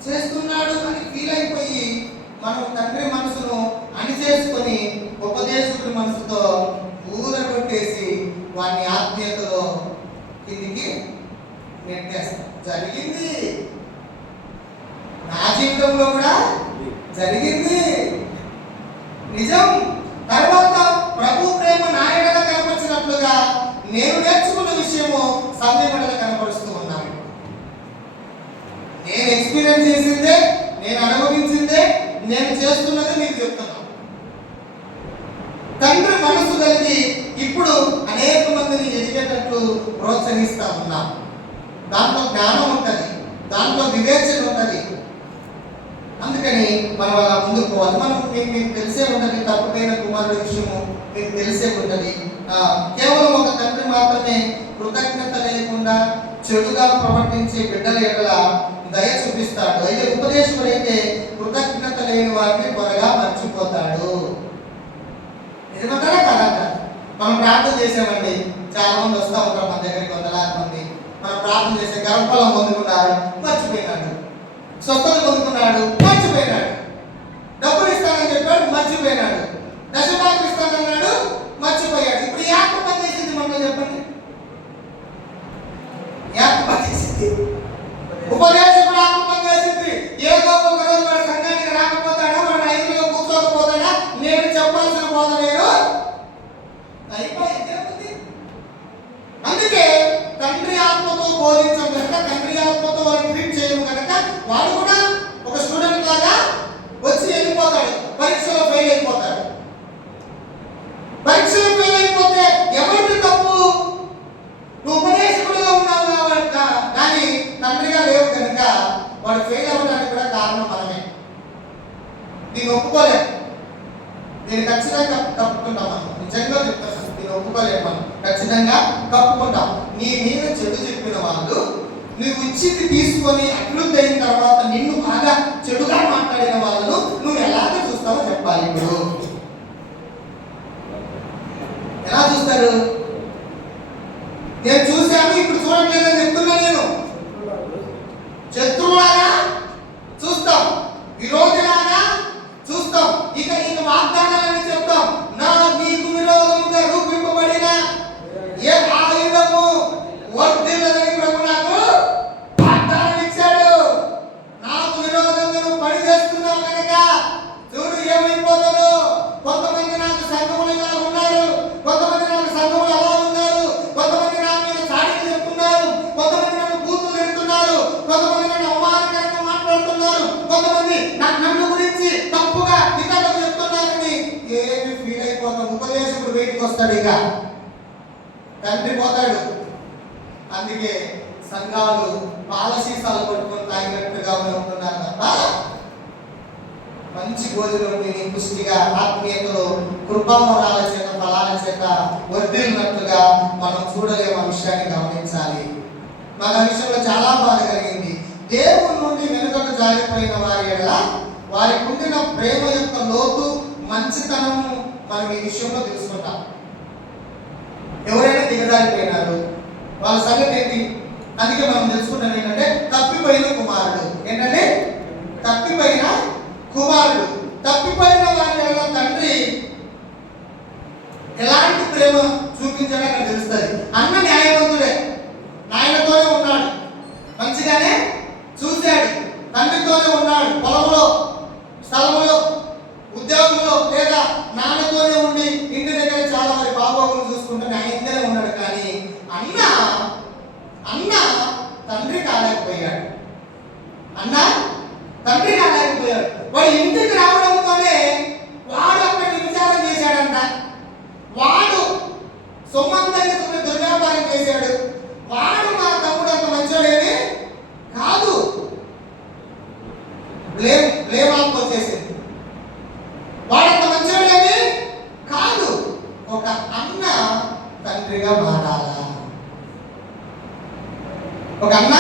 చేస్తున్నాడు అని ఫీల్ అయిపోయి మనం తండ్రి మనసును అణిచేసుకొని ఉపదేశకుడి మనసుతో ఊదగొట్టేసి వాడిని ఆత్మీయతలో కిందికి నెట్టేస్తాం. జరిగింది, నా జీవితంలో కూడా జరిగింది, నిజం. తర్వాత ప్రభు ప్రేమ నా ఎడల కనపరిచినట్లుగా నేను నేర్చుకున్న విషయము సంఘం ఎడల కనపరుస్తూ ఉన్నాను. నేను ఎక్స్పీరియన్స్ చేసిందే, నేను అనుభవించిందే, నేను చేస్తున్నదే మీకు చెప్తున్నాను. తండ్రి మనసు కలిగి ఇప్పుడు అనేక మందిని ఎదిగేటట్లు ప్రోత్సహిస్తా ఉన్నాం. దాంట్లో జ్ఞానం ఉంటుంది, దాంట్లో వివేచన ఉంటుంది. అందుకని మనం అలా ముందుకు పోవాలి. మనం మీకు తెలిసే ఉంటుంది, తప్పుడైన కుమారుడు విషయము మీకు తెలిసే ఉంటుంది. కేవలం ఒక తండ్రి మాత్రమే కృతజ్ఞత లేకుండా చెడుగా ప్రవర్తించే బిడ్డల ఎడల దయ చూపిస్తాడు. అయితే ఉపదేశకుడు అయితే కృతజ్ఞత లేని వారిని త్వరగా మర్చిపోతాడు. నిజమంటారా కాదంట? మనం ప్రార్థన చేసామండి, చాలా మంది వస్తూ ఉంటారు మన దగ్గరికి, వందలాది మంది. మనం ప్రార్థన చేసే గర్భఫలం పొందుకున్నారు, మర్చిపోయినాడు. స్వస్థత పొందుకున్నాడు, మర్చిపోయినాడు. డబ్బులు ఇస్తానని చెప్పాడు, మర్చిపోయినాడు. దశభాగం ఇస్తానన్నాడు, మర్చిపోయాడు. ఇప్పుడు యాత్ర పని చేసింది మనలో చెప్పండి, యాత్ర పని చేసింది, ఉపదేశకుడు ఆత్మ పని చేసింది. ఏదో ఒక రోజు వాడు సంఘానికి రాకపోతాడా, వాడు ఐదులో కూర్చోకపోతాడా, నేను చెప్పాల్సిన బోధ నేను అయిపోయింది. అందుకే తండ్రి ఆత్మతో బోధించడం కనుక, తండ్రి ఆత్మతో వాడు ట్రీట్ చేయడం కనుక వాడు కూడా ఒక స్టూడెంట్ లాగా వచ్చి వెళ్ళిపోతాడు, పరీక్షలో ఫెయిల్ అయిపోతాడు. పరీక్షలో ఫెయిల్ అయిపోతే ఎవరికి తప్పు? నువ్వు ఉపదేశకుడిగా ఉన్నావు కానీ తండ్రిగా లేవు కనుక వాడు ఫెయిల్ అవ్వడానికి కూడా కారణం మనమే. దీన్ని ఒప్పుకోలేము, దీన్ని ఖచ్చితంగా కప్పుకుంటాం. మనం నిజంగా చెప్తాను, దీన్ని ఒప్పుకోలేము. మనం ఖచ్చితంగా కప్పుకుంటాం. నీ మీద చెడు చెప్పిన వాళ్ళు నువ్వు ఇచ్చింది తీసుకొని అభివృద్ధి అయిన తర్వాత నిన్ను బాగా చెడుగా మాట్లాడిన వాళ్ళను నువ్వు ఎలాగ చూస్తావో చెప్పాలి. ఇప్పుడు ఎలా చూస్తారు? నేను చూశాను, ఇప్పుడు చూడట్లేదని చెప్తున్నా. నేను శత్రువులాగా చూస్తాం, విరోధిలాగా చూస్తాం. ఇక వాగ్దానాలని చెప్తాం. నీకు విరోధముగా రూపింపబడిన ఏ ఆయుధము వర్ధిల్లదని ప్రభు నాకు వాగ్దానం ఇచ్చాడు. నాకు విరోధంగా నువ్వు పని చేస్తున్నావు కనుక చూడు ఏమైపోతుందో. కొంతమంది నాకు సంఘములుగా ఉన్నారు, కొంతమంది నాకు సంఘములు అలా ఉన్నారు, కొంతమంది నా మీద సాడికి చెప్తున్నారు, కొంతమంది నన్ను బూతులు తిడుతున్నారు, కొంతమంది నన్ను అవమానకరంగా మాట్లాడుతున్నారు, కొంతమంది నన్ను గురించి తప్పుగా ఇతరులకు చెప్తున్నారని ఏమి ఫీల్ అయిపోతాం. ఉపదేశకుడు బయటికి వస్తాడు, ఇక తండ్రి పోతాడు. అందుకే సంఘాలు పాలసీసాలు పట్టుకొని తాగినట్టుగా ఉంటున్నారు తప్ప మంచి భోజనం తిని పుష్టిగా ఆత్మీయతలో కృపావరాల చేత ఫలాల చేత వర్ధిల్లినట్టుగా మనం చూడలేము. ఆ విషయాన్ని గమనించాలి. నాకు ఆ విషయంలో చాలా బాధ కలిగింది. దేవుని నుండి వెనుకకు జారిపోయిన వారి ఎడల వారికి ఉండిన ప్రేమ యొక్క లోతు, మంచితనము మనం ఈ విషయంలో తెలుసుకుంటాం. ఎవరైనా దిగజారిపోయినారు, వాళ్ళ సంగతి ఏంటి? అందుకే మనం తెలుసుకుంటాం ఏంటంటే తప్పిపోయిన కుమారుడు. ఏంటంటే తప్పిపోయిన కుమారుడు. తప్పిపోయిన వారి వల్ల తండ్రి ఎలాంటి ప్రేమ చూపించాడో అక్కడ తెలుస్తుంది. అన్న న్యాయవంతుడే, నాయనతోనే ఉన్నాడు, మంచిగానే చూశాడు, తండ్రితోనే ఉన్నాడు, పొలంలో, స్థలంలో, ఉద్యోగంలో లేదా నాన్నతోనే ఉండి ఇంటి దగ్గర చాలా మంది బాగోగులు చూసుకుంటే ఆయన ఇందరే ఉన్నాడు. కానీ అన్న తండ్రి కాలేకపోయాడు. అన్న తండ్రి కాలేకపోయాడు. వాడు ఇంటికి రావడంతోనే వాడు అక్కడికి విచారం చేశాడంట. వాడు సొమ్మందరికీ దుర్వ్యాపారం చేశాడు. వాడు మా తమ్ముడు అంత మంచోడేమి కాదు. మారాలా? ఒక అన్న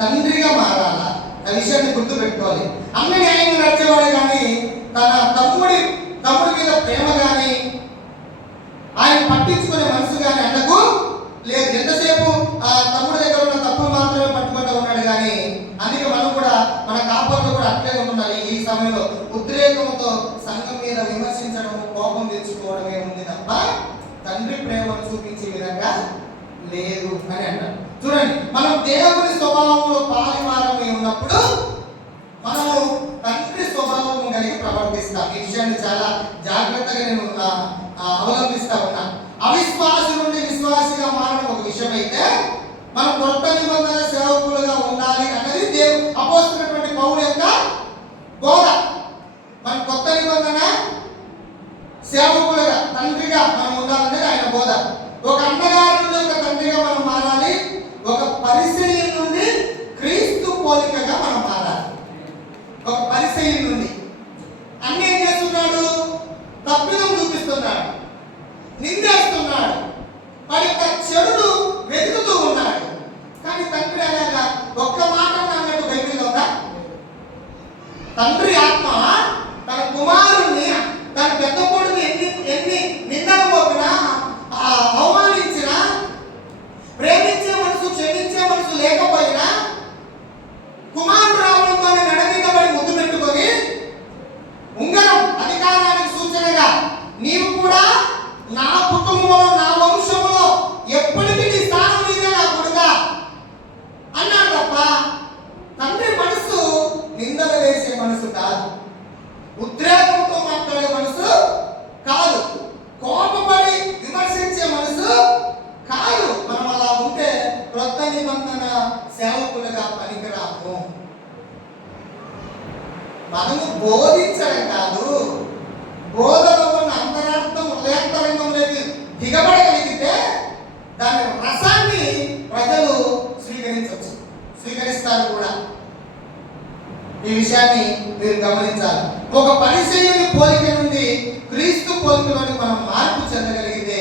తండ్రిగా మారాలా? ఆ విషయాన్ని గుర్తుపెట్టుకోవాలి. అన్న న్యాయంగా నడిచేవాడు కానీ తన తమ్ముడి మీద ప్రేమ కానీ ఆయన పట్టించుకునే మనసు కానీ అన్నకు లేదు. ఎంతసేపు ఆ తమ్ముడి దగ్గర ఉన్న తప్పులు మాత్రమే పట్టుకుంటూ ఉన్నాడు కానీ అందుకే మనం కూడా మన కాపర్లు కూడా అట్లే ఉంటున్నారు. ఈ సమయంలో ఉద్రేకంతో సంఘం మీద విమర్శించడము, కోపం తెచ్చుకోవడమే ఉంది తప్ప తండ్రి ప్రేమను చూపించే విధంగా లేదు అని అంటారు. చూడండి, మనం దేవుని స్వభావంలో పాలివారమై ఉన్నప్పుడు మనము తండ్రి స్వభావం కలిగి ప్రవర్తిస్తాం. ఈ విషయాన్ని చాలా జాగ్రత్తగా నేను అవలంబిస్తా ఉన్నా. అవిశ్వాసి నుండి విశ్వాసిగా మారడం ఒక విషయం అయితే, మనం కొత్త నిబంధన సేవకులుగా ఉండాలి అన్నది అపోస్తలుడైనటువంటి పౌలు యొక్క బోధ. మన కొత్త నిబంధన సేవకులుగా తండ్రిగా మనం ఉండాలనేది ఆయన బోధ. ఒక అన్నగారి నుండి ఒక తండ్రిగా మనం మారాలి. ఒక పరిసయ్యుల నుండి క్రీస్తు పోలికగా మనం మారాలి. ఒక పరిసయ్యుల నుండి అన్ని ఏం చేస్తున్నాడు? తప్పిదం చూపిస్తున్నాడు, నిందేస్తున్నాడు, వాడి యొక్క చెడును వెతుకుతూ ఉన్నాడు. కానీ తండ్రి అలాగా ఒక్క మాట అన్నట్టు బైబిల్లో ఉందా? తండ్రి ఆత్మ తన కుమారుణ్ణి, తన పెద్ద కొడుకు ఎన్ని నిందలు మోపినా, అవమానించినా, ప్రేమించే మనసు, క్షమించే మనసు లేకపోయినా కుమారుడు రావడంతోనే నడవించబడి ముద్దు పెట్టుకొని ఉంగరం అధికారానికి సూచనగా నీవు కూడా నా కుటుంబంలో, నా వంశంలో ఎప్పటికీ నీ స్థానం ఇదే నా కొడుకా అన్నాడు తప్ప తండ్రి మనసు నిందలు వేసే మనసు కాదు, ఉద్రేకంతో మాట్లాడే మనసు కాదు, కోపపడి విమర్శించే మనసు కాదు. మనం అలా ఉంటే క్రొత్త నిబంధన సేవకులుగా పనికిరాము. మనము బోధించడం కాదు, బోధలో ఉన్న అంతరార్థం హృదయాంతరంగంలోకి దిగబడగలిగితే దాని రసాన్ని ప్రజలు స్వీకరిస్తారు కూడా. ఈ విషయాన్ని మీరు గమనించాలి. ఒక పరిసయ్యుని పోలిక నుండి క్రీస్తు పోలికలోని మనం మార్పు చెందగలిగితే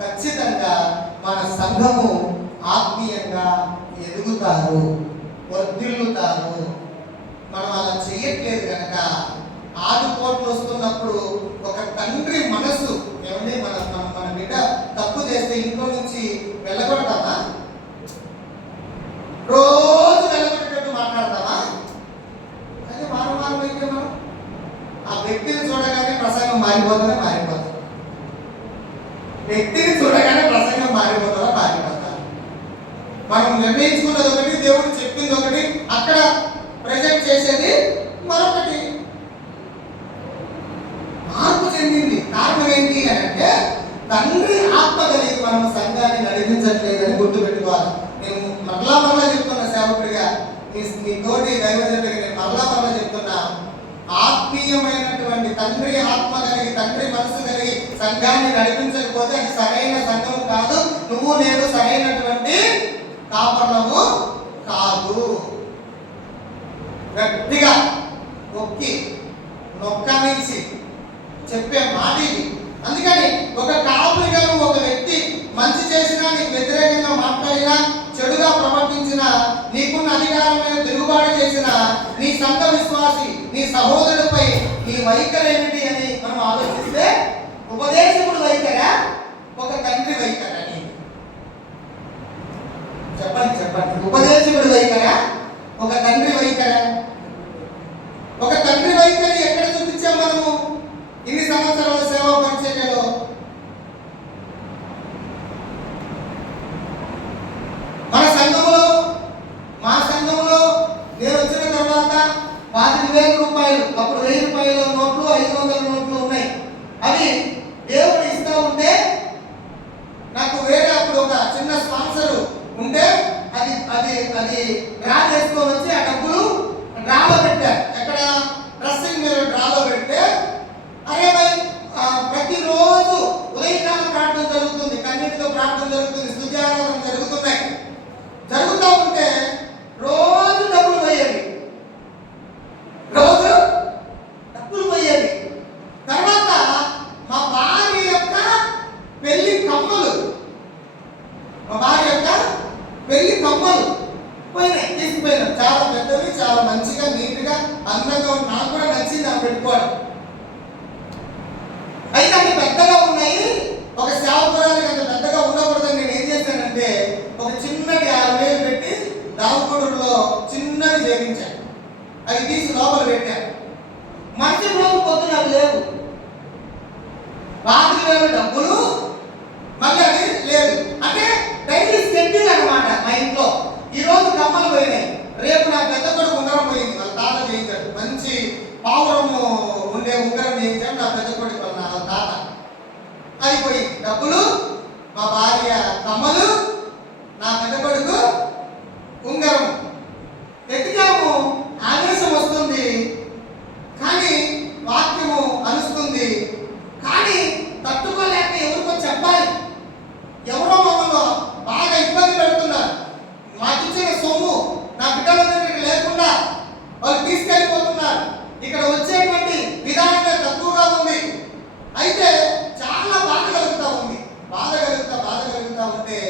ఖచ్చితంగా మన సంఘము ఆత్మీయంగా ఎదుగుతారు, వర్ధిల్లుతారు. మనం అలా చెయ్యట్లేదు కనుక ఆదుకోట్లు వస్తున్నప్పుడు ఒక తండ్రి మనసు ఏమంటే మన బిడ్డ తప్పు చేస్తే ఇంట్లో నుంచి వెళ్ళగొడతామా? రోజు వెళ్ళగొట్టేటట్టు మాట్లాడతామా? అదే వారం అయితే మనం ఆ వ్యక్తిని చూడగానే ప్రసంగం మారిపోతుందా? వ్యక్తిని చూడగానే ప్రసంగం మారిపోతుందా? మనం నిర్ణయించుకున్నది ఒకటి, దేవుడు చెప్పింది ఒకటి, అక్కడ ప్రజెంట్ చేసేది మరొకటి. మార్పు చెందింది. కారణం ఏంటి అని అంటే తండ్రి ఆత్మ కలిగి మనం సంఘాన్ని నడిపించట్లేదని గుర్తుపెట్టుకోవాలి. నేను మరలా చెప్తున్నా, సేవకుడిగా మీ తోటి దైవజనుడిగా నేను మరలా చెప్తున్నా, ఆత్మీయమైనటువంటి తండ్రి ఆత్మ కలిగి, తండ్రి మనసు కలిగి సంఘాన్ని నడిపించకపోతే అది సరైన సంఘం కాదు. నువ్వు నేను సరైనటువంటి కాపర్లము కాదు. గట్టిగా నొక్కానించి చెప్పే మాట ఇది. అందుకని ఒక కాపురిగా నువ్వు ఒక వ్యక్తి మంచి చేసినా, నీకు వ్యతిరేకంగా మాట్లాడినా, చెడుగా ప్రవర్తించినా, నీకున్న అధికారమైన తిరుగుబాటు చేసిన నీ సంఘ విశ్వాసి, నీ సహోదరుడిపై నీ వైఖరి ఏమిటి అని మనం ఆలోచిస్తే, ఉపదేశకుడు వైఖరా, ఒక తండ్రి వైఖరా? చెప్పండి. ఉపదేశకుడు వైఖరా, ఒక తండ్రి వైఖరా? ఒక తండ్రి వైఖరి ఎక్కడ చూపించాం మనము ఇన్ని సంవత్సరాల సేవా పరిచర్యలో? మా సంఘంలో నేను వచ్చిన తర్వాత 25,000 రూపాయలు, అప్పుడు 1000 రూపాయల నోట్లు, 500 నోట్లు ఉన్నాయి. అవి దేవుడు ఇస్తా ఉంటే నాకు వేరే అప్పుడు ఒక చిన్న స్పాన్సర్ ఉంటే అది డ్రా చేసుకొని వచ్చి ఆ డబ్బులు డ్రాలో పెట్టారు. ఎక్కడ? డ్రెస్సింగ్ మీద డ్రాలో పెడితే, అరే భయ్ ప్రతిరోజు ఉదయకాలం ప్రార్థన జరుగుతుంది, కన్నీటితో ప్రార్థన జరుగుతుంది, స్తుతి ఆరాధన జరుగుతూ ఉంటే రోజు డబ్బులు పోయేవి. తర్వాత మా భార్య యొక్క పెళ్లి కమ్మలు బొమ్మలు పోయినాయి, తీసుకుపోయినారు. చాలా పెద్దవి, చాలా మంచిగా నీట్గా అందంగా ఉంది. నాకు కూడా నచ్చింది ఆ పెట్టుకోవడం. అయితే అవి పెద్దగా ఉన్నాయి. ఒక సేవకురాలికి అంత పెద్దగా ఉండకూడదని నేను ఏం చేశానంటే ఒక చిన్నది 6,000 పెట్టి దావకూడూరులో చిన్నది చేయించాను. అవి తీసి లోపల పెట్టాను. మంచి రోజు పొద్దున అవి లేవు. 5,000 డబ్బులు మళ్ళీ అది లేదు. అంటే డైలీ స్కెడ్యూల్ అనమాట మా ఇంట్లో. ఈ రోజు కమ్మలు పోయినాయి, రేపు నా పెద్ద కొడుకు ఉంగరం పోయింది, వాళ్ళ తాత చేయించాడు. మంచి పావురము ఉండే ఉంగరం చేయించాడు నా పెద్ద కొడుకు వాళ్ళ తాత. అది పోయింది. డబ్బులు, మా భార్య కమ్మలు, నా పెద్ద కొడుకు ఉంగరం. ఎత్తికాము, ఆవేశం వస్తుంది కానీ వాక్యము అనుస్తుంది. కానీ తట్టుకోలేక ఎవరికో చెప్పాలి. ఎవరో మమ్మల్ని బాగా ఇబ్బంది పెడుతున్నారు. మాకిచ్చిన సొమ్ము నా బిడ్డల దగ్గరికి లేకుండా వాళ్ళు తీసుకెళ్ళిపోతున్నారు. ఇక్కడ వచ్చేటువంటి విధానంగా తక్కువగా ఉంది. అయితే చాలా బాధ కలుగుతూ ఉంది. బాధ కలుగుతూ ఉంటే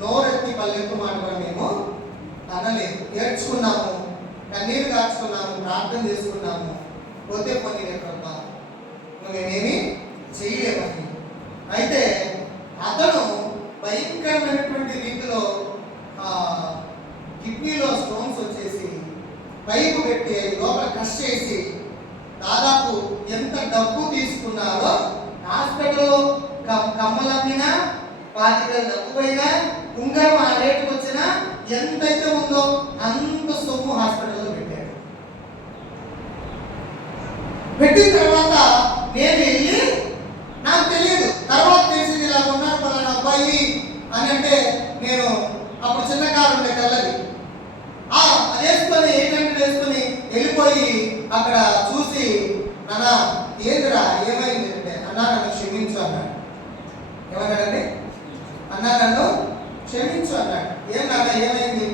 నోరెత్తి పల్లెత్తు మాట కూడా మేము అనలేదు. ఏడ్చుకున్నాము, కన్నీరు కాచుకున్నాము, ప్రార్థన చేసుకున్నాము. పోతే కొన్ని లేకుండా మేమేమి చేయలేమని. అయితే అతను భయంకరమైనటువంటి రీతిలో కిడ్నీలో స్టోన్స్ వచ్చేసి పైపు పెట్టి లోపల క్రష్ చేసి దాదాపు ఎంత డబ్బు తీసుకున్నారో హాస్పిటల్లో కమ్మలమ్మినా 25,000 డబ్బు పోయినా ఉంగరం ఆ రేటుకు వచ్చినా ఎంతైతే ఉందో అంత సొమ్ము హాస్పిటల్లో పెట్టాడు. పెట్టిన తర్వాత నేను వెళ్ళి, నాకు తెలియదు, తర్వాత తెలిసింది ఇలా ఉన్నారు పలానా అబ్బాయి అని. అంటే నేను అప్పుడు చిన్న కారు ఉండే తెల్లది, అది వేసుకొని ఏంటంటే వేసుకొని వెళ్ళిపోయి అక్కడ చూసి, నాన్న ఏందిరా ఏమైంది అంటే, అన్నా నన్ను క్షమించు అన్నాడు. ఏమన్నాడండి? అన్నా నన్ను క్షమించు అన్నాడు. ఏం నాన్న ఏమైంది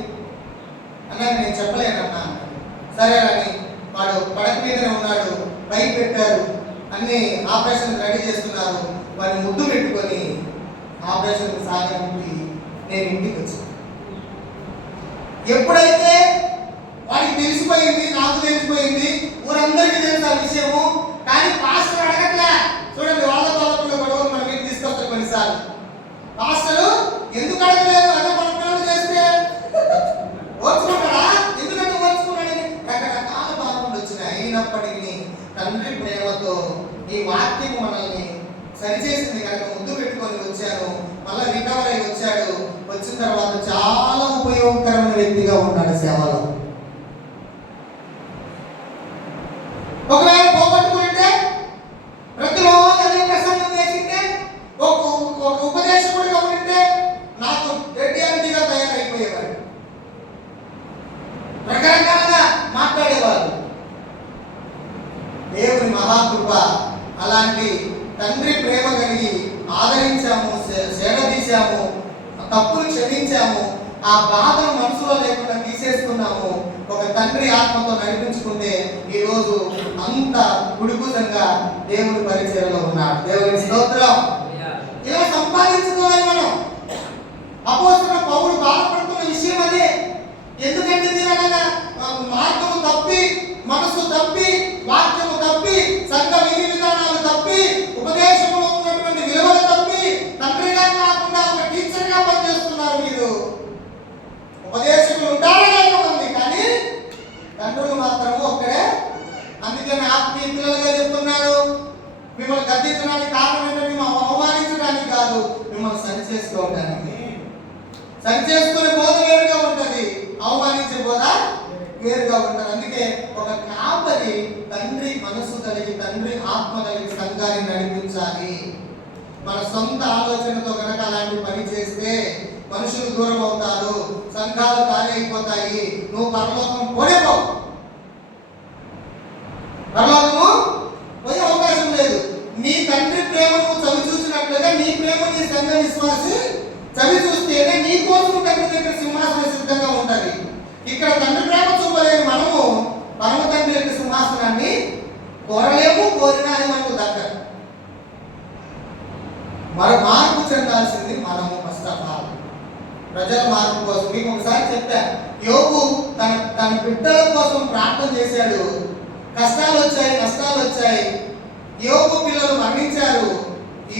అన్నాడు. నేను చెప్పలేనన్నా అన్నాడు. సరే అని వాడు పడక మీదనే ఉన్నాడు, పైకి పెట్టారు, అన్ని ఆపరేషన్ రెడీ చేస్తున్నారు. వాడిని ముద్దు పెట్టుకొని ఆపరేషన్ సాగండి నేను ఇంటికి వచ్చాను. ఎప్పుడైతే వాడికి తెలిసిపోయింది, నాకు తెలిసిపోయింది, ఊరందరికీ తెలుసు ఆ విషయము. కానీ పాస్టర్ అడగట్లే. చూడండి, వాళ్ళ తోటలో గొడవలు మన మీద తీసుకొస్తారు కొన్నిసార్లు. పాస్టర్ ఎందుకు అడగలేదు? అదే మన పిల్లలు చేస్తే ఓర్చుకుంటాడా? ఎందుకంటే ఓర్చుకున్నాడని రకరకాల బాధలు వచ్చినాయి. అయినప్పటికీ తండ్రి ప్రేమతో ఈ వాక్యం మనల్ని సరిచేసింది కనుక ముద్దు పెట్టుకొని వచ్చాను. మళ్ళీ రికవర్ అయి వచ్చాడు. వచ్చిన తర్వాత చాలా ఉపయోగకరమైన వ్యక్తిగా ఉన్నాడు సేవలో. ఒకవేళ పోగొట్టుకుంటే ప్రతిరోజు అదే ప్రసంగం చేసింటే ఒక ఉపదేశకుడిగా ఉంటే నాకు రెడ్డిగా తయారైపోయేవాడు. రకరకాలుగా మాట్లాడేవాడు. దేవుని మహాకృప, అలాంటి తండ్రి ప్రేమ కలిగి ఆదరించాము, సేడదీశాము, తప్పులు క్షమించాము, ఆ బాధను మనసులో లేకుండా తీసేసుకున్నాము. ఒక తండ్రి ఆత్మతో నడిపించుకుంటే ఈరోజు అంత కుడిభుజంగా దేవుని పరిచయలో ఉన్నాడు. దేవుని స్తోత్రం. ఇలా సంపాదించుకోవాలి మనం. అపోస్తలుడైన పౌలు బాధపడుతున్న విషయం అదే. ఎందుకంటే దీనివల్ల మార్గము తప్పి, మనసు తప్పి, వాక్యము తప్పి, సంఘ విధి విధానాలు తప్పి, ఉపదేశంలో ఉన్నటువంటి విలువలు తప్పి, తండ్రిగా కాకుండా ఒక టీచర్గా పనిచేస్తున్నారు మీరు. ఉపదేశకులు ఉంటారు ఉంది, కానీ తండ్రులు మాత్రము ఒక్కడే. అందుకని ఆత్మీయ పిల్లలుగా చెప్తున్నారు, మిమ్మల్ని గద్దించడానికి కారణం ఏంటంటే మిమ్మల్ని అవమానించడానికి కాదు, మిమ్మల్ని సరి చేసుకోవడానికి. సరి చేసుకునే బోధ వేరుగా ఉంటుంది, అవమానించే బోధ వేరుగా ఉంటుంది. అందుకే ఒక కాపరి తండ్రి మనసు కలిగి, తండ్రి ఆత్మ కలిగి సంఘాన్ని నడిపించాలి. మన సొంత ఆలోచనతో కనుక అలాంటి పని చేస్తే మనుషులు దూరం అవుతారు, సంఘాలు ఖాళీ అయిపోతాయి, నువ్వు పరలోకం పోలేపోవు. పరలోకము పోయే అవకాశం లేదు. నీ తండ్రి ప్రేమను చవి చూసినట్లుగా నీ ప్రేమ నీ సంఘ విశ్వాసి చవి చూస్తేనే నీ కోసం తండ్రి దగ్గర సింహాసనం సిద్ధంగా ఉంటుంది. ఇక్కడ తండ్రి ప్రేమ చూపలేని మనము పరమ తండ్రి యొక్క సింహాసనాన్ని కోరలేము, కోరినా అని మనకు దక్కదు. మార్పు చెందాల్సింది మనము ఫస్ట్ ఆఫ్ ఆల్. ప్రజల మార్పు కోసం. మీకు ఒకసారి చెప్పా, యోబు తన తన బిడ్డల కోసం ప్రార్థన చేశాడు. కష్టాలు వచ్చాయి, నష్టాలు వచ్చాయి. యోబు పిల్లలు మరణించారు.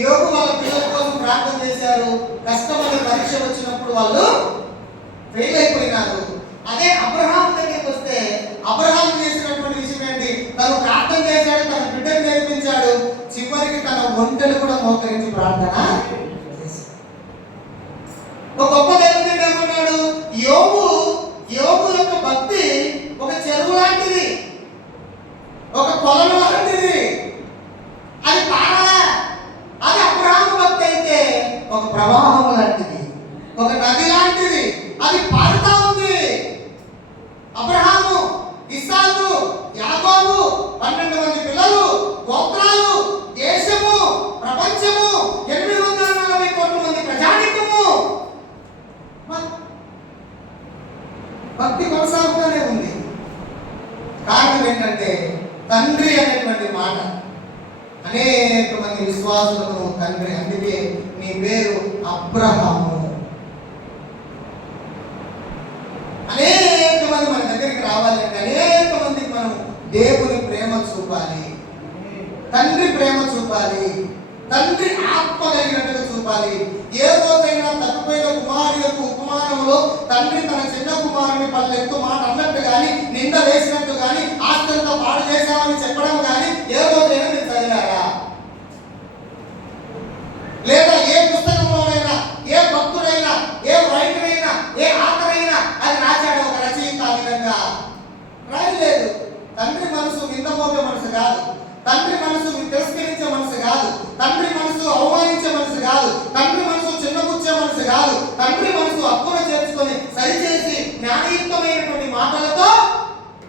యోబు వాళ్ళ పిల్లల కోసం ప్రార్థన చేశారు. కష్టమైన పరీక్ష వచ్చినప్పుడు వాళ్ళు ఫెయిల్ అయిపోయినారు. అదే అబ్రహాం దగ్గరికి వస్తే అబ్రహాం చేసినటువంటి విషయం ఏంటి? తను ప్రార్థన చేశాడు, తన బిడ్డను నేర్పించాడు, చివరికి తన ఒంటెలు కూడా మోకరించి ప్రార్థన చేశాడు. ఒక గొప్ప దేవుడు ఏమన్నాడు? యోబు యొక్క భక్తి ఒక చెరువు లాంటిది, ఒక కొలను లాంటిది, అది పారలా. అది అబ్రహాము భక్తి అయితే ఒక ప్రవాహం లాంటిది, ఒక నది లాంటిది, అది పారుతా ఉంది. అబ్రహాము, ఇస్సాకు, యాకోబు 12 మంది పిల్లలు, గోత్రాలు, దేశము, ప్రపంచము, 840 కోట్ల మంది ప్రజానీకము. భక్తి కొనసాగుతూనే ఉంది. కారణం ఏంటంటే తండ్రి అనేటువంటి మాట. అనేక మంది విశ్వాసులకు తండ్రి. అందుకే నీ పేరు అబ్రహాము. అనేక మంది మన దగ్గరికి రావాలంటే అనేక మందికి మనం దేవుని ప్రేమ చూపాలి, తండ్రి ప్రేమ చూపాలి, తండ్రి ఆత్మ కలిగినట్టుగా చూపాలి. ఏ రోజైనా తప్పిపోయిన కుమారు యొక్క ఉపమానంలో తండ్రి తన చిన్న కుమారుని పల్లెత్తు మాట అన్నట్టు కానీ, నింద వేసినట్టు కానీ, ఆస్తంతా పాడు చేశామని చెప్పడం కానీ ఏ రోజైనా మీరు చదివారా? లేదా ఏ పుస్తకంలోనైనా, ఏ భక్తుడైనా, ఏ రైటర్ అయినా, ఏ ఆథర్ అయినా అది రాశాడు ఒక రచయిత ఆ విధంగా? రాయలేదు. తండ్రి మనసు నిందమోపే మనసు కాదు, తండ్రి మనసు తిరస్కరించే మనసు కాదు, తండ్రి మనసు అవమానించే మనసు కాదు, తండ్రి మనసు చిన్నపుచ్చే మనసు కాదు. తండ్రి మనసు హక్కున చేర్చుకొని సరిచేసి జ్ఞానయుక్తమైనటువంటి మాటలతో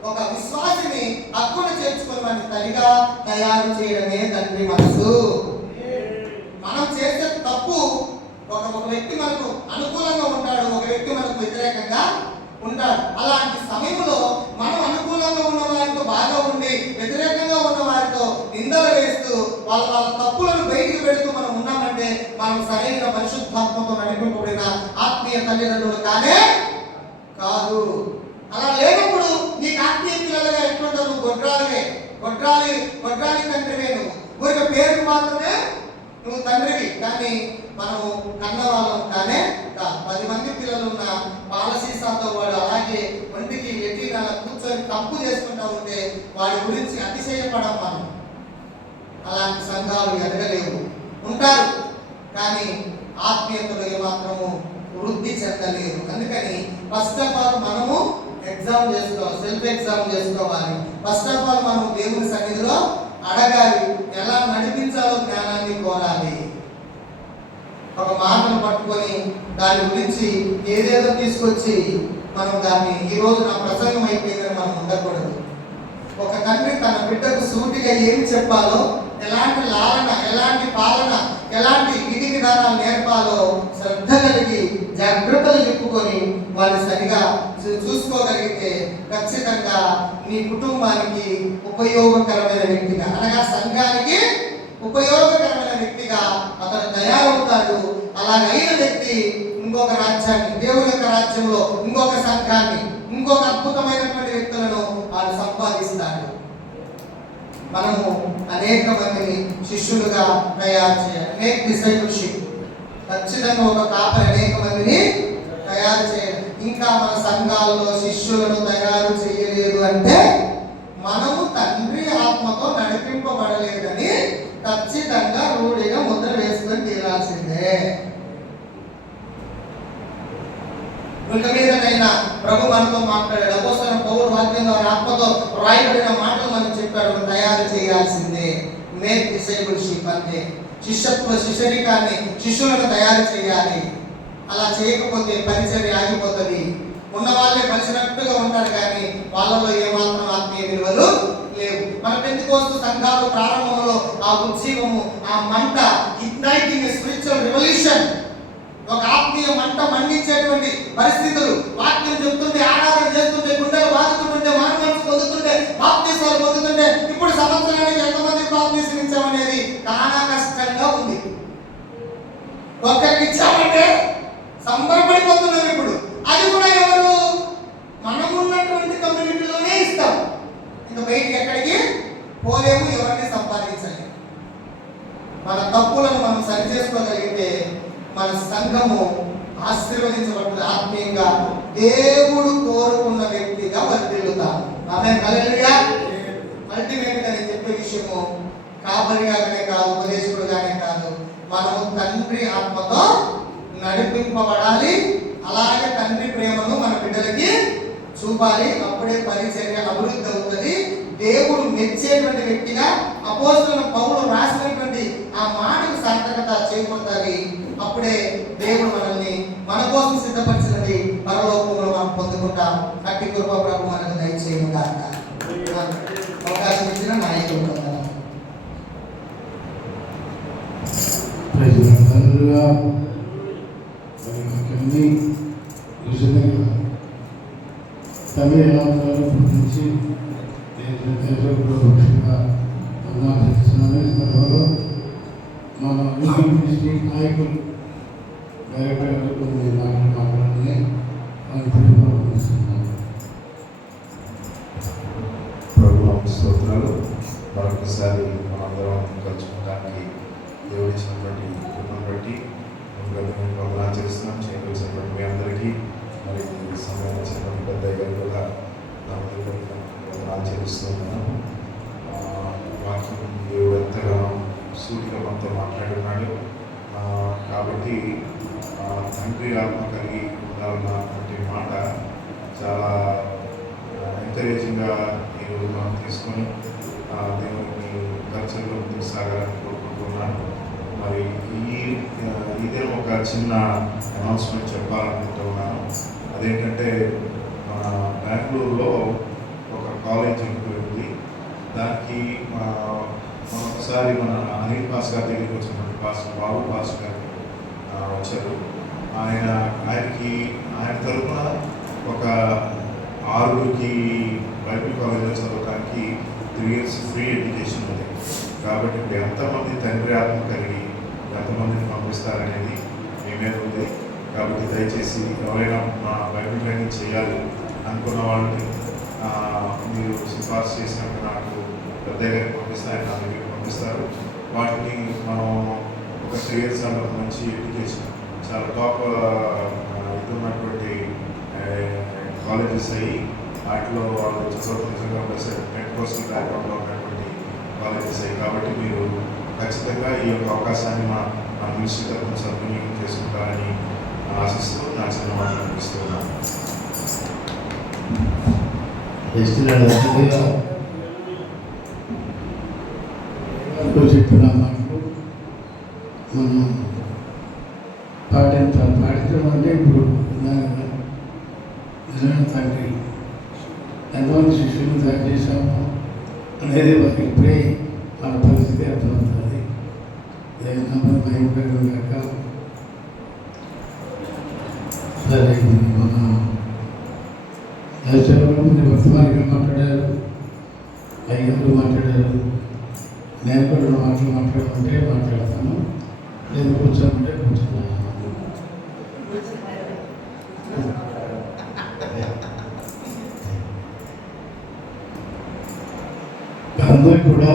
ఒక విశ్వాసిని హక్కున చేర్చుకొని వాడిని తల్లిగా తయారు చేయడమే తండ్రి మనసు. మనం చేసే తప్పు, ఒక వ్యక్తి మనకు అనుకూలంగా ఉంటాడు, ఒక వ్యక్తి మనకు వ్యతిరేకంగా ఉంటాడు. అలాంటి సమయంలో మనం అనుకూలంగా ఉన్న వారితో బాగా ఉండి, వ్యతిరేకంగా ఉన్న వారితో నిందలు వేస్తూ వాళ్ళ తప్పులను బయటికి పెడుతూ మనం ఉన్నామంటే మనం సరైన పరిశుద్ధాత్మతో నడిపింపబడిన ఆత్మీయ తల్లిదండ్రులు కానే కాదు. అలా లేనప్పుడు నీకు ఆత్మీయ పిల్లలుగా ఎట్లుంటావు? నువ్వు గొడ్రాలి తండ్రివే. నువ్వు ఊరికి పేరుకు మాత్రమే నువ్వు తండ్రివి, కానీ మనము కన్నవాళ్ళం కానే కాదు. 10 మంది పిల్లలు ఉన్న పాలసీసాతో వాడు అలాగే ఒంటికి వెట్టిన కూర్చొని తప్పు చేసుకుంటా ఉంటే వాడి గురించి అతిశయపడం మనం. అలాంటి సంఘాలు ఎదగలేవు, ఉంటారు కానీ ఆత్మీయతలో ఏమాత్రము వృద్ధి చెందలేదు. అందుకని ఫస్ట్ ఆఫ్ ఆల్ మనము ఎగ్జామ్ చేసుకోవాలి, సెల్ఫ్ ఎగ్జామ్ చేసుకోవాలి. ఫస్ట్ ఆఫ్ ఆల్ మనం దేవుని సన్నిధిలో అడగాలి, ఎలా నడిపించాలో జ్ఞానాన్ని కోరాలి. ఒక మాటను పట్టుకొని దాని గురించి ఏదేదో తీసుకొచ్చి మనం దాన్ని ఈ రోజు నా ప్రసంగం అయిపోయిందని మనం ఉండకూడదు. ఒక తండ్రి తన బిడ్డకు సూటిగా ఏమి చెప్పాలో, ఎలాంటి లాలన, ఎలాంటి పాలన, ఎలాంటి విధి విధానాలు నేర్పాలో శ్రద్ధ కలిగి జాగ్రత్తలు చెప్పుకొని వాళ్ళు సరిగా చూసుకోగలిగితే ఖచ్చితంగా నీ కుటుంబానికి ఉపయోగకరమైన వ్యక్తిగా, అనగా సంఘానికి ఉపయోగకరమైన వ్యక్తిగా అతను తయారవుతాడు. అలాగైన వ్యక్తి ఇంకొక రాజ్యాన్ని, దేవుని యొక్క రాజ్యంలో ఇంకొక సంఘాన్ని, ఇంకొక అద్భుతమైనటువంటి వ్యక్తులను వాడు సంపాదిస్తాడు. మనము అనేక మందిని శిష్యులుగా తయారు చేయాలి. Make discipleship. ఖచ్చితంగా ఒక కాపరి అనేక మందిని తయారు చేయాలి. ఇంకా మన సంఘాల్లో శిష్యులను తయారు చేయలేదు అంటే మనము తండ్రి ఆత్మతో నడిపింపబడలేదని ఖచ్చితంగా రూఢిగా ముద్ర వేసుకొని తీరాల్సిందే. ఇంక మీదనైనా ప్రభు మనతో మాట్లాడాడు. అపోస్తలుడైన పౌలు వాక్యం ద్వారా ఆత్మతో రాయబడిన మాటలు మనకు చెప్పాడు. తయారు చేయాల్సిందే. మేక్ డిసైపుల్షిప్ అంటే శిష్యరికాన్ని, శిష్యులను తయారు చేయాలి. అలా చేయకపోతే పరిచర్య ఆగిపోతుంది. ఉన్న వాళ్ళే పరిచినట్టుగా ఉంటారు కానీ వాళ్ళలో ఏమాత్రం ఆత్మీయ విలువలు లేవు. మన పెంతెకోస్తు సంఘాలు ప్రారంభంలో ఆ ఉద్యమము, ఆ మంట, ఇగ్నైటింగ్ స్పిరిచువల్ రెవల్యూషన్, ఒక ఆత్మీయ మంట మండించేటువంటి పరిస్థితులు, వాక్యం చెప్తుంటే, ఆరాధన చేస్తుంటే, గుండెలు బాదుతుంటే, మనసు పొందుతుంటే, బాప్తిసాలు పొందుతుంటే, ఇప్పుడు సంవత్సరానికి ఎంతమంది బాప్తిసించామనేది చాలా కష్టంగా ఉంది. ఒక్కరికి ఇచ్చామంటే సంబరపడిపోతున్నారు. ఆశీర్వదించబడుతుంది. ఆత్మీయంగా దేవుడు కోరుకున్న వ్యక్తిగా వర్ధిల్లుతాం. ఆమేన్. హల్లెలూయా. అల్టిమేట్ గా నేను చెప్పే విషయము కాపరిగానే కాదు, ఉపదేశకుడుగానే కాదు, మనము తండ్రి ఆత్మతో నడిపింపబడాలి. అలాగే తండ్రి ప్రేమను మన బిడ్డలకి చూపాలి. అప్పుడే పరిచర్య అభివృద్ధి అవుతుంది. దేవుడు మెచ్చేటువంటి వ్యక్తిగా అపోస్తలుడైన పౌలు రాసినటువంటి ఆ మాటకు సార్థకత చేకూర్చాలి. అప్పుడే దేవుడు మనల్ని మన కోసం సిద్ధపరిచినది పరలోకంలో మనం పొందుకుంటాం. అట్టి కృప ప్రభు మనకు దయచేయను గాక. అవకాశం ఇచ్చిన నాయకులు తమిళ నుంచి మన డిస్ట్రిక్ట్ నాయకులు డైరెక్టర్ కొన్ని మాట్లాడాలని ప్రభుత్వ స్తోత్రాలు. మరొకసారి మనందరం కలుసుకోవడానికి దేవుడు ఇచ్చినటువంటి కృపను బట్టి వందనాలు చేస్తున్నాం. చేయవలసినటువంటి మీ అందరికీ మరి సమయం ఇచ్చినటువంటి పెద్ద గారు కూడా నా వందనాలు చేస్తున్నాను. వాక్యం దేవుడు ఎంతగానో సూటిగా మనతో మాట్లాడున్నాడు. కాబట్టి తండ్రి ఆత్మ కలిగి ఉండాలన్నటువంటి మాట చాలా ఎంకరేజింగ్గా ఈరోజు మనం తీసుకొని దేవుని పరిచయంలో ముందుకు సాగాలని కోరుకుంటున్నాను. మరి ఇదే ఒక చిన్న అనౌన్స్మెంట్ చెప్పాలనుకుంటున్నాను. అదేంటంటే మన బెంగళూరులో ఒక కాలేజ్ ఉంది. దానికి ఒకసారి మన అనిల్ పాస్ గారి దగ్గరికి వచ్చినటువంటి బాబు పాస్ గారు వచ్చారు. ఆయనకి ఆయన తరఫున ఒక 6 బైబిల్ కాలేజ్లో చదవడానికి 3 years ఫ్రీ ఎడ్యుకేషన్ ఉంది. కాబట్టి ఇప్పుడు ఎంతమంది తండ్రి ఆత్మ కలిగి ఎంతమందిని పంపిస్తారనేది మీ మీద ఉంది. కాబట్టి దయచేసి ఎవరైనా మా బైబిల్ ట్రైనింగ్ చేయాలి అనుకున్న వాళ్ళని మీరు సిఫార్సు చేసినట్టు నాకు పెద్ద గారికి పంపిస్తారు, నా దగ్గరికి పంపిస్తారు. వాటిని మనం ఒక 3 years మంచి ఎడ్యుకేషన్ చాలా టాప్ ఉన్నటువంటి కాలేజెస్ అయ్యి వాటిలో వాళ్ళు చదువుతున్న నిజంగా పెంటకోస్టల్ బ్యాక్గ్రౌండ్లో ఉన్నటువంటి కాలేజెస్ అయ్యి. కాబట్టి మీరు ఖచ్చితంగా ఈ యొక్క అవకాశాన్ని మా మినిస్ట్రీ తరఫున సద్వినియోగం చేసుకుంటారని ఆశిస్తూ నా చిన్న మాటలు అనిపిస్తూ ఉన్నాను. చెప్పిన మాటలు మనం పాటించడం అంటే ఇప్పుడు నిజమైన తండ్రి ఎంతమంది శిష్యులను తయారు చేశాము అనేది వాళ్ళకి ఇప్పుడే మన పరిస్థితి అర్థమవుతుంది. ఏదైనా భయపడడం కాక సరే మన దర్శకులు వర్తమానిగా మాట్లాడారు, అయ్యగారు మాట్లాడారు. నేను కూడా 2 మాటలు మాట్లాడమంటే మాట్లాడతాను, లేదు కూర్చోమంటే కూర్చున్నాను. అందరూ కూడా